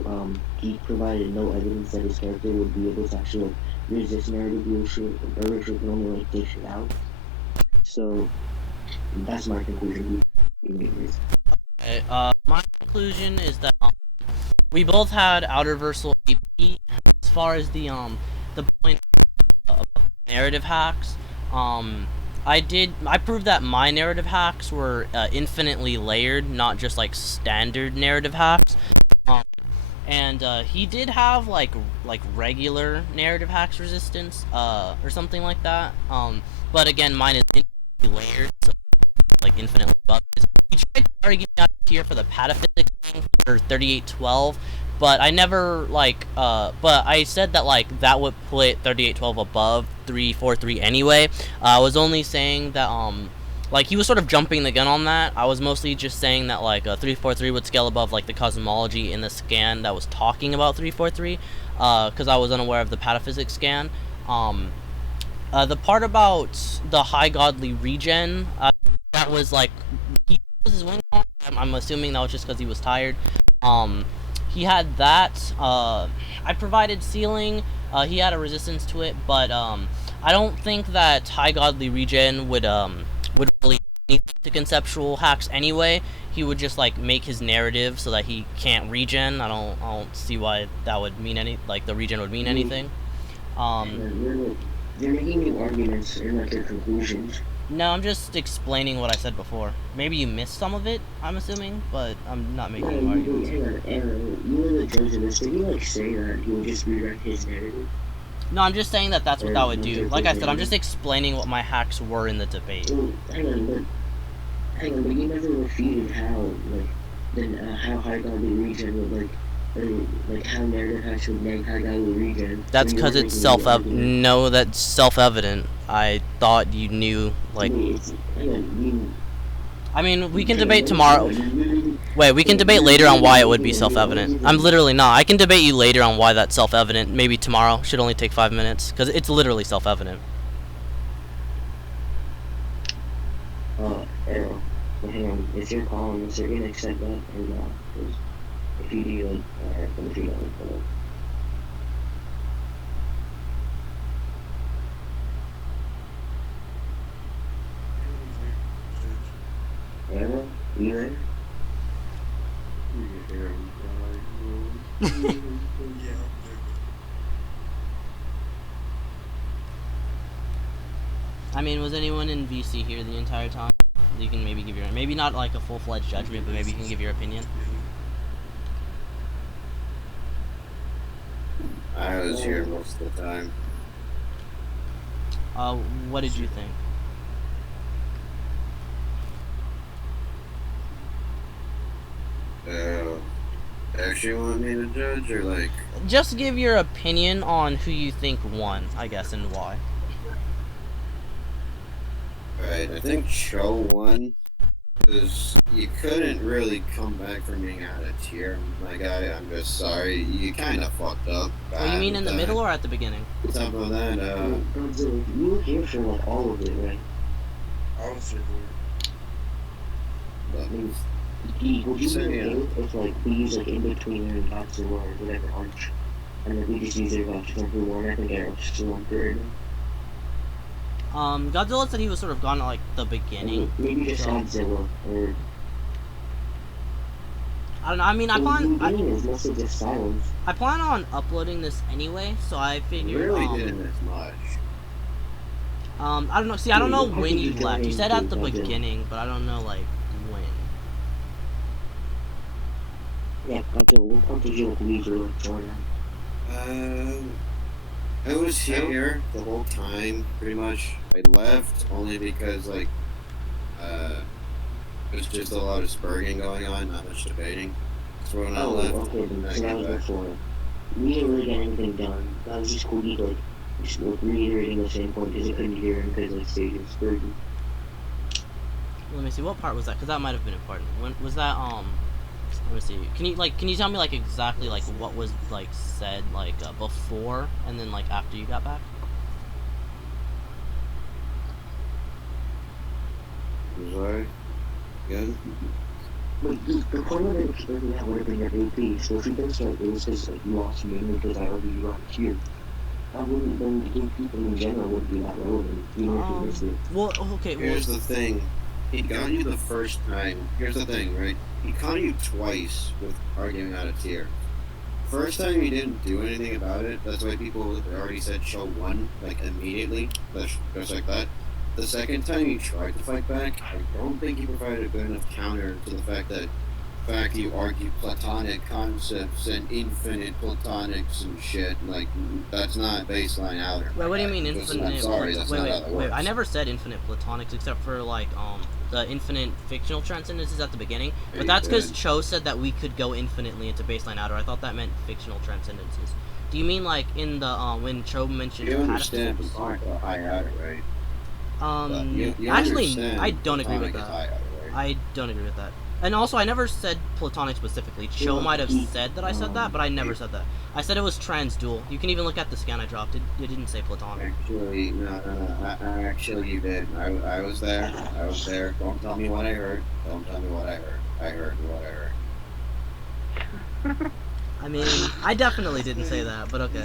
he provided no evidence that his character would be able to actually like resist narrative erasure. Erasure can only like dish it out. So that's my conclusion. Okay, my conclusion is that we both had outerversal AP. As far as the point of narrative hacks, I proved that my narrative hacks were infinitely layered, not just like standard narrative hacks. And he did have like regular narrative hacks resistance, or something like that. But again, mine is infinitely layered, so like infinitely buffed. He tried to argue me out here for the pataphysics thing for 3812, but I never but I said that like that would put 3812 above 343 anyway. I was only saying that like he was sort of jumping the gun on that. I was mostly just saying that like 343 would scale above like the cosmology in the scan that was talking about 343, because I was unaware of the pataphysics scan. The part about the high godly regen, that was like he was his wing on. I'm assuming that was just because he was tired. He had that. I provided ceiling. He had a resistance to it, but I don't think that high godly regen would really need to conceptual hacks anyway. He would just like make his narrative so that he can't regen. I don't see why that would mean the regen would mean anything. You're making new arguments in like your conclusions. No, I'm just explaining what I said before. Maybe you missed some of it, I'm assuming, but I'm not making any arguments. You were the judge of this. Did you like say that he would just rewrite his narrative? No, I'm just saying that that's what that would do. Like I said, I'm just explaining what my hacks were in the debate. Well, hang on, but you never refuted how how high godly regen would like how narrative hacks would make high godly regen. That's because it's no, that's self-evident. I thought you knew, like. I mean, we can debate tomorrow. Wait, we can debate later on why it would be self-evident. I'm literally not. I can debate you later on why that's self-evident. Maybe tomorrow. Should only take 5 minutes, because it's literally self-evident. Arrow. Well, hang on. If you're calling this, you're gonna accept that or not? Because if you do, like, alright, but if you don't, then... Arrow? You there? I mean, was anyone in VC here the entire time? You can maybe give your, maybe not like a full-fledged judgment, but maybe you can give your opinion. I was here most of the time. What did you think? Actually want me to judge, or like... Just give your opinion on who you think won, I guess, and why. Right, I think Cho won, because you couldn't really come back from being out of tier, my guy. I'm just sorry, you kind of fucked up. Oh, you mean in the middle or at the beginning? Top of that, you were here for like all of it, right? I was here for it. Would you So, be yeah. okay if like we use like in between and Godzilla or whatever arch, and then we just use their box to come through one? I think Arrow's still on third. Godzilla said he was sort of gone at like the beginning. Maybe just so- Godzilla or. I don't know. I mean, I Well, the plan. beginning is mostly just silence. I plan on uploading this anyway, so I You figured. really didn't miss much. I don't know. See, I don't know I when think you you left. You said joined at the Godzilla. beginning, but I don't know like when. Yeah, Godzilla. What point did you like leave or join? I was here the whole time, pretty much. I left only because, like, there's just a lot of spurging going on, not much debating. So when I Oh, left, okay, then I so that came was back. before. We didn't really get anything done. That was just cool. He like just like, reiterating the same point because I couldn't hear him because like Sage was spurging. Let me see. What part was that? Because that might have been important. When was that? Let me see. Can you tell me like exactly like what was like said like before and then like after you got back? I'm sorry. Again? But the point of it explaining that would have been your AP. So if you think like it was just like you lost mainly because I already got here. I wouldn't then the people in general wouldn't be that relevant. You know if you missed it. Well, okay. Well, Here's the thing. He got you the first time. Here's the thing, right? He caught you twice with arguing out of tier. First time he didn't do anything about it. That's why people already said show 1, like, immediately. Just like that. The second time he tried to fight back, I don't think he provided a good enough counter to the fact that you argue platonic concepts and infinite platonics and shit. Like, that's not baseline outer. wait. What do you mean Because infinite? I'm sorry, that's not how that Wait. works. I never said infinite platonics except for like the infinite fictional transcendences at the beginning. But that's because Cho said that we could go infinitely into baseline outer. I thought that meant fictional transcendences. Do you mean like in the when Cho mentioned You pataphysics? understand platonic is high outer, right? You Actually, understand I don't agree with platonic is that. high outer, right? I don't agree with that. And also, I never said platonic specifically. Cho might have said that I said that, but I never said that. I said it was trans-dual. You can even look at the scan I dropped. It didn't say platonic. Actually, no. Actually, you did. I was there. Don't tell me what I heard. Don't tell me what I heard. I heard what I heard. I mean, I definitely didn't say that, but okay.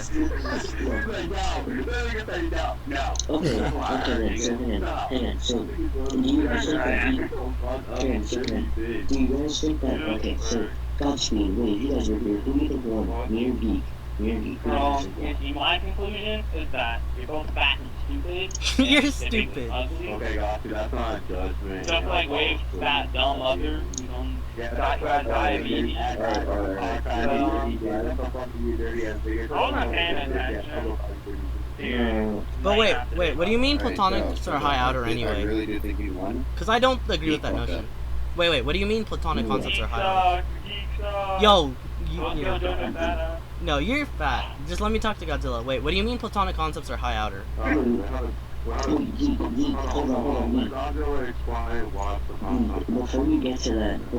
Okay, then, so hang on, so, do you guys think that, okay, so, Godspeed, wait, you guys are here, who do you think won? Me or Geek? Well, my conclusion is that you're both fat and stupid. You're and stupid. Ugly. Okay, gotcha. That's not a judgment. Stuff like wave, fat, dumb, other, you know, diabetes. I wasn't paying attention. But wait, what do you mean Alright, platonics so are high outer I anyway? really do think you won. Because I don't agree with that Geek, notion. Wait, what do you mean platonic concepts are Geek high outer? suck, geek suck. Yo, Don't kill Jordan Fat. no, you're fat. Just let me talk to Godzilla. Wait, what do you mean platonic concepts are high outer? Wait, Geek, hold on, Geek. Before we get to that, do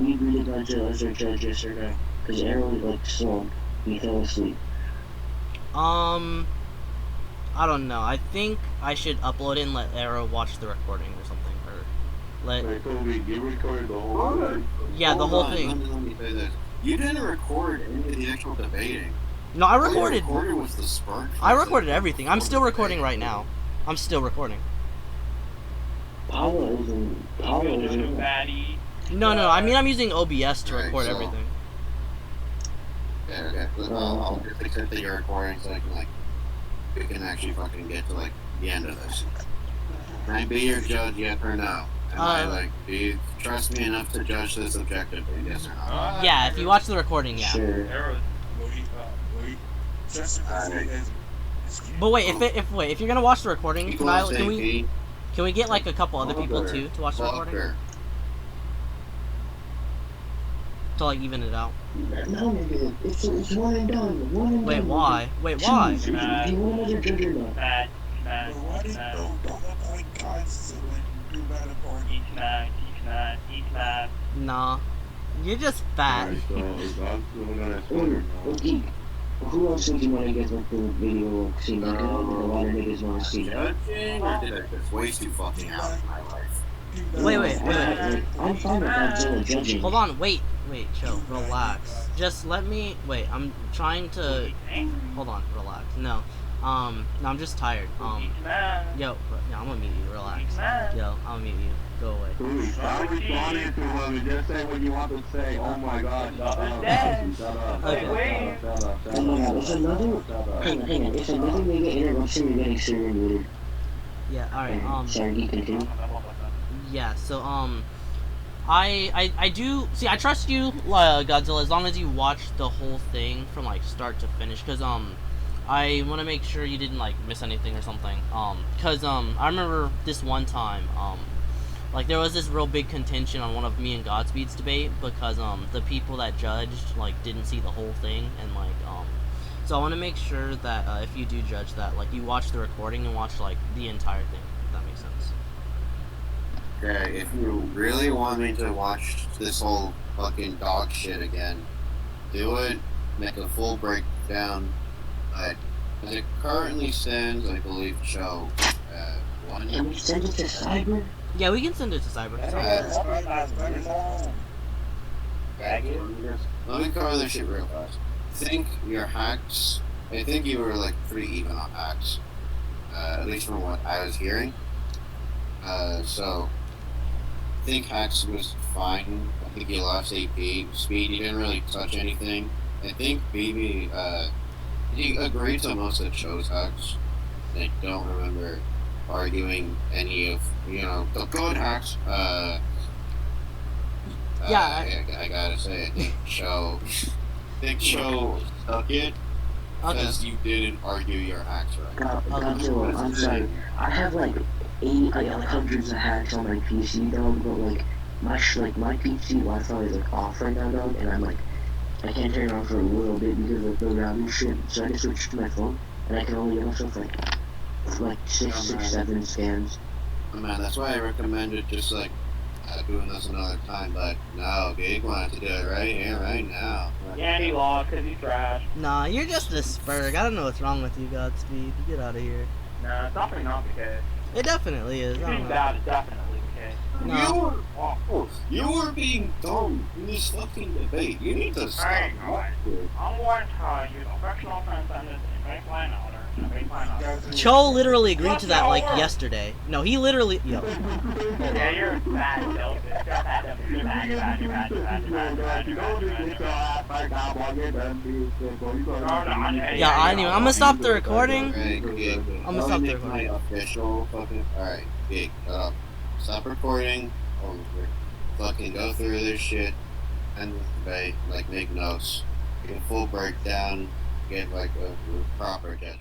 we agree that Godzilla is our judge, yes or no? Because Arrow, like, slumped, he fell asleep. I don't know. I think I should upload it and let Arrow watch the recording or something. Or let... You recorded the whole thing? Yeah, the whole Hold on, thing. Let me say this. You didn't record any of the actual debating. No, I All you recorded... recorded was the spark. I recorded everything. I'm still recording right now. I'm still recording. Paolo isn't. Fatty. No. I mean, I'm using OBS to Right, record so- everything. Okay. I'll just accept that you're recording so I can, like, we can actually fucking get to, like, the end of this. Can I be your judge, yes or no? Do you trust me enough to judge this objectively, yes or no? Yeah, if you watch the recording, yeah. Sure. But wait, if you're gonna watch the recording, can we get like a couple other people Fucker. too to watch the recording Fucker. to like even it out? No, nigga, it's one and done. Wait, why? Wait, why? Choose. Do you want another judge or not? Fat. Eat mad. Nah, you're just fat. Okay. Who else would you want to get like the video like seen? Like, a lot of niggas want to see. Judging or did I just waste you fucking out of my life? Wait. I'm fine with Godzilla judging. Hold on, wait, chill, relax. Just let me, wait, I'm trying to, hold on, relax. No, I'm just tired. Yo, I'm gonna mute you, relax. Yo, I'll mute you, go away. Dude, stop responding to him and just say what you want to say. Oh my god, shut up. Shut up. Okay. Shut up. Oh my god, if another, hang on, if another mega interruption, you're getting server muted. Yeah, alright, Sorry, continue. yeah, so, I do, see, I trust you, Godzilla, as long as you watch the whole thing from, like, start to finish, because, I want to make sure you didn't, like, miss anything or something, because, I remember this one time, like, there was this real big contention on one of me and Godspeed's debate, because, the people that judged, like, didn't see the whole thing, and, like, so I want to make sure that, if you do judge that, like, you watch the recording and watch, like, the entire thing, if that makes sense. Okay, if you really want me to watch this whole fucking dog shit again, do it, make a full breakdown, but as it currently stands, I believe show, one... Can we send it to Cyber? Yeah, we can send it to Cyber. Let me cover this shit real fast. I think your hacks, I think you were like pretty even on hacks, at least from what I was hearing. So, I think hacks was fine. I think you lost AP. Speed, you didn't really touch anything. I think BB, he agreed to most of Cho's hacks. I don't remember arguing any of, you know, the good hacks. Yeah, I gotta say, I think Cho stuck it because you didn't argue your hacks right. Godzilla, I'm sorry. I have like hundreds of hacks on my PC, dog, but like my PC Wi-Fi is like off right now, dog, and I'm like, I can't turn it on for a little bit because of the routing shit. So I just switched to my phone, and I can only get myself like 7 scans. Oh man, that's why I recommended just like doing this another time, but no, Gig wanted to do it right here, right now. Yeah, he lost because he's trash. Nah, you're just a spurg. I don't know what's wrong with you, Godspeed. Get out of here. No, it's definitely not the case. It definitely is. I don't know. That is definitely the case. No. You were being dumb in this fucking debate. You need to stop. I'm going to tell you the fictional offense ended in a baseline order. Cho literally agreed to that like yesterday. No, he literally. Yo. Yeah, you're bad, You're Yeah, I knew. I'm gonna stop the recording. I'm gonna stop the recording. Official fucking. Alright, Gig, stop recording. Fucking go through this shit and like make notes. Get a full breakdown. Get like a proper judgment.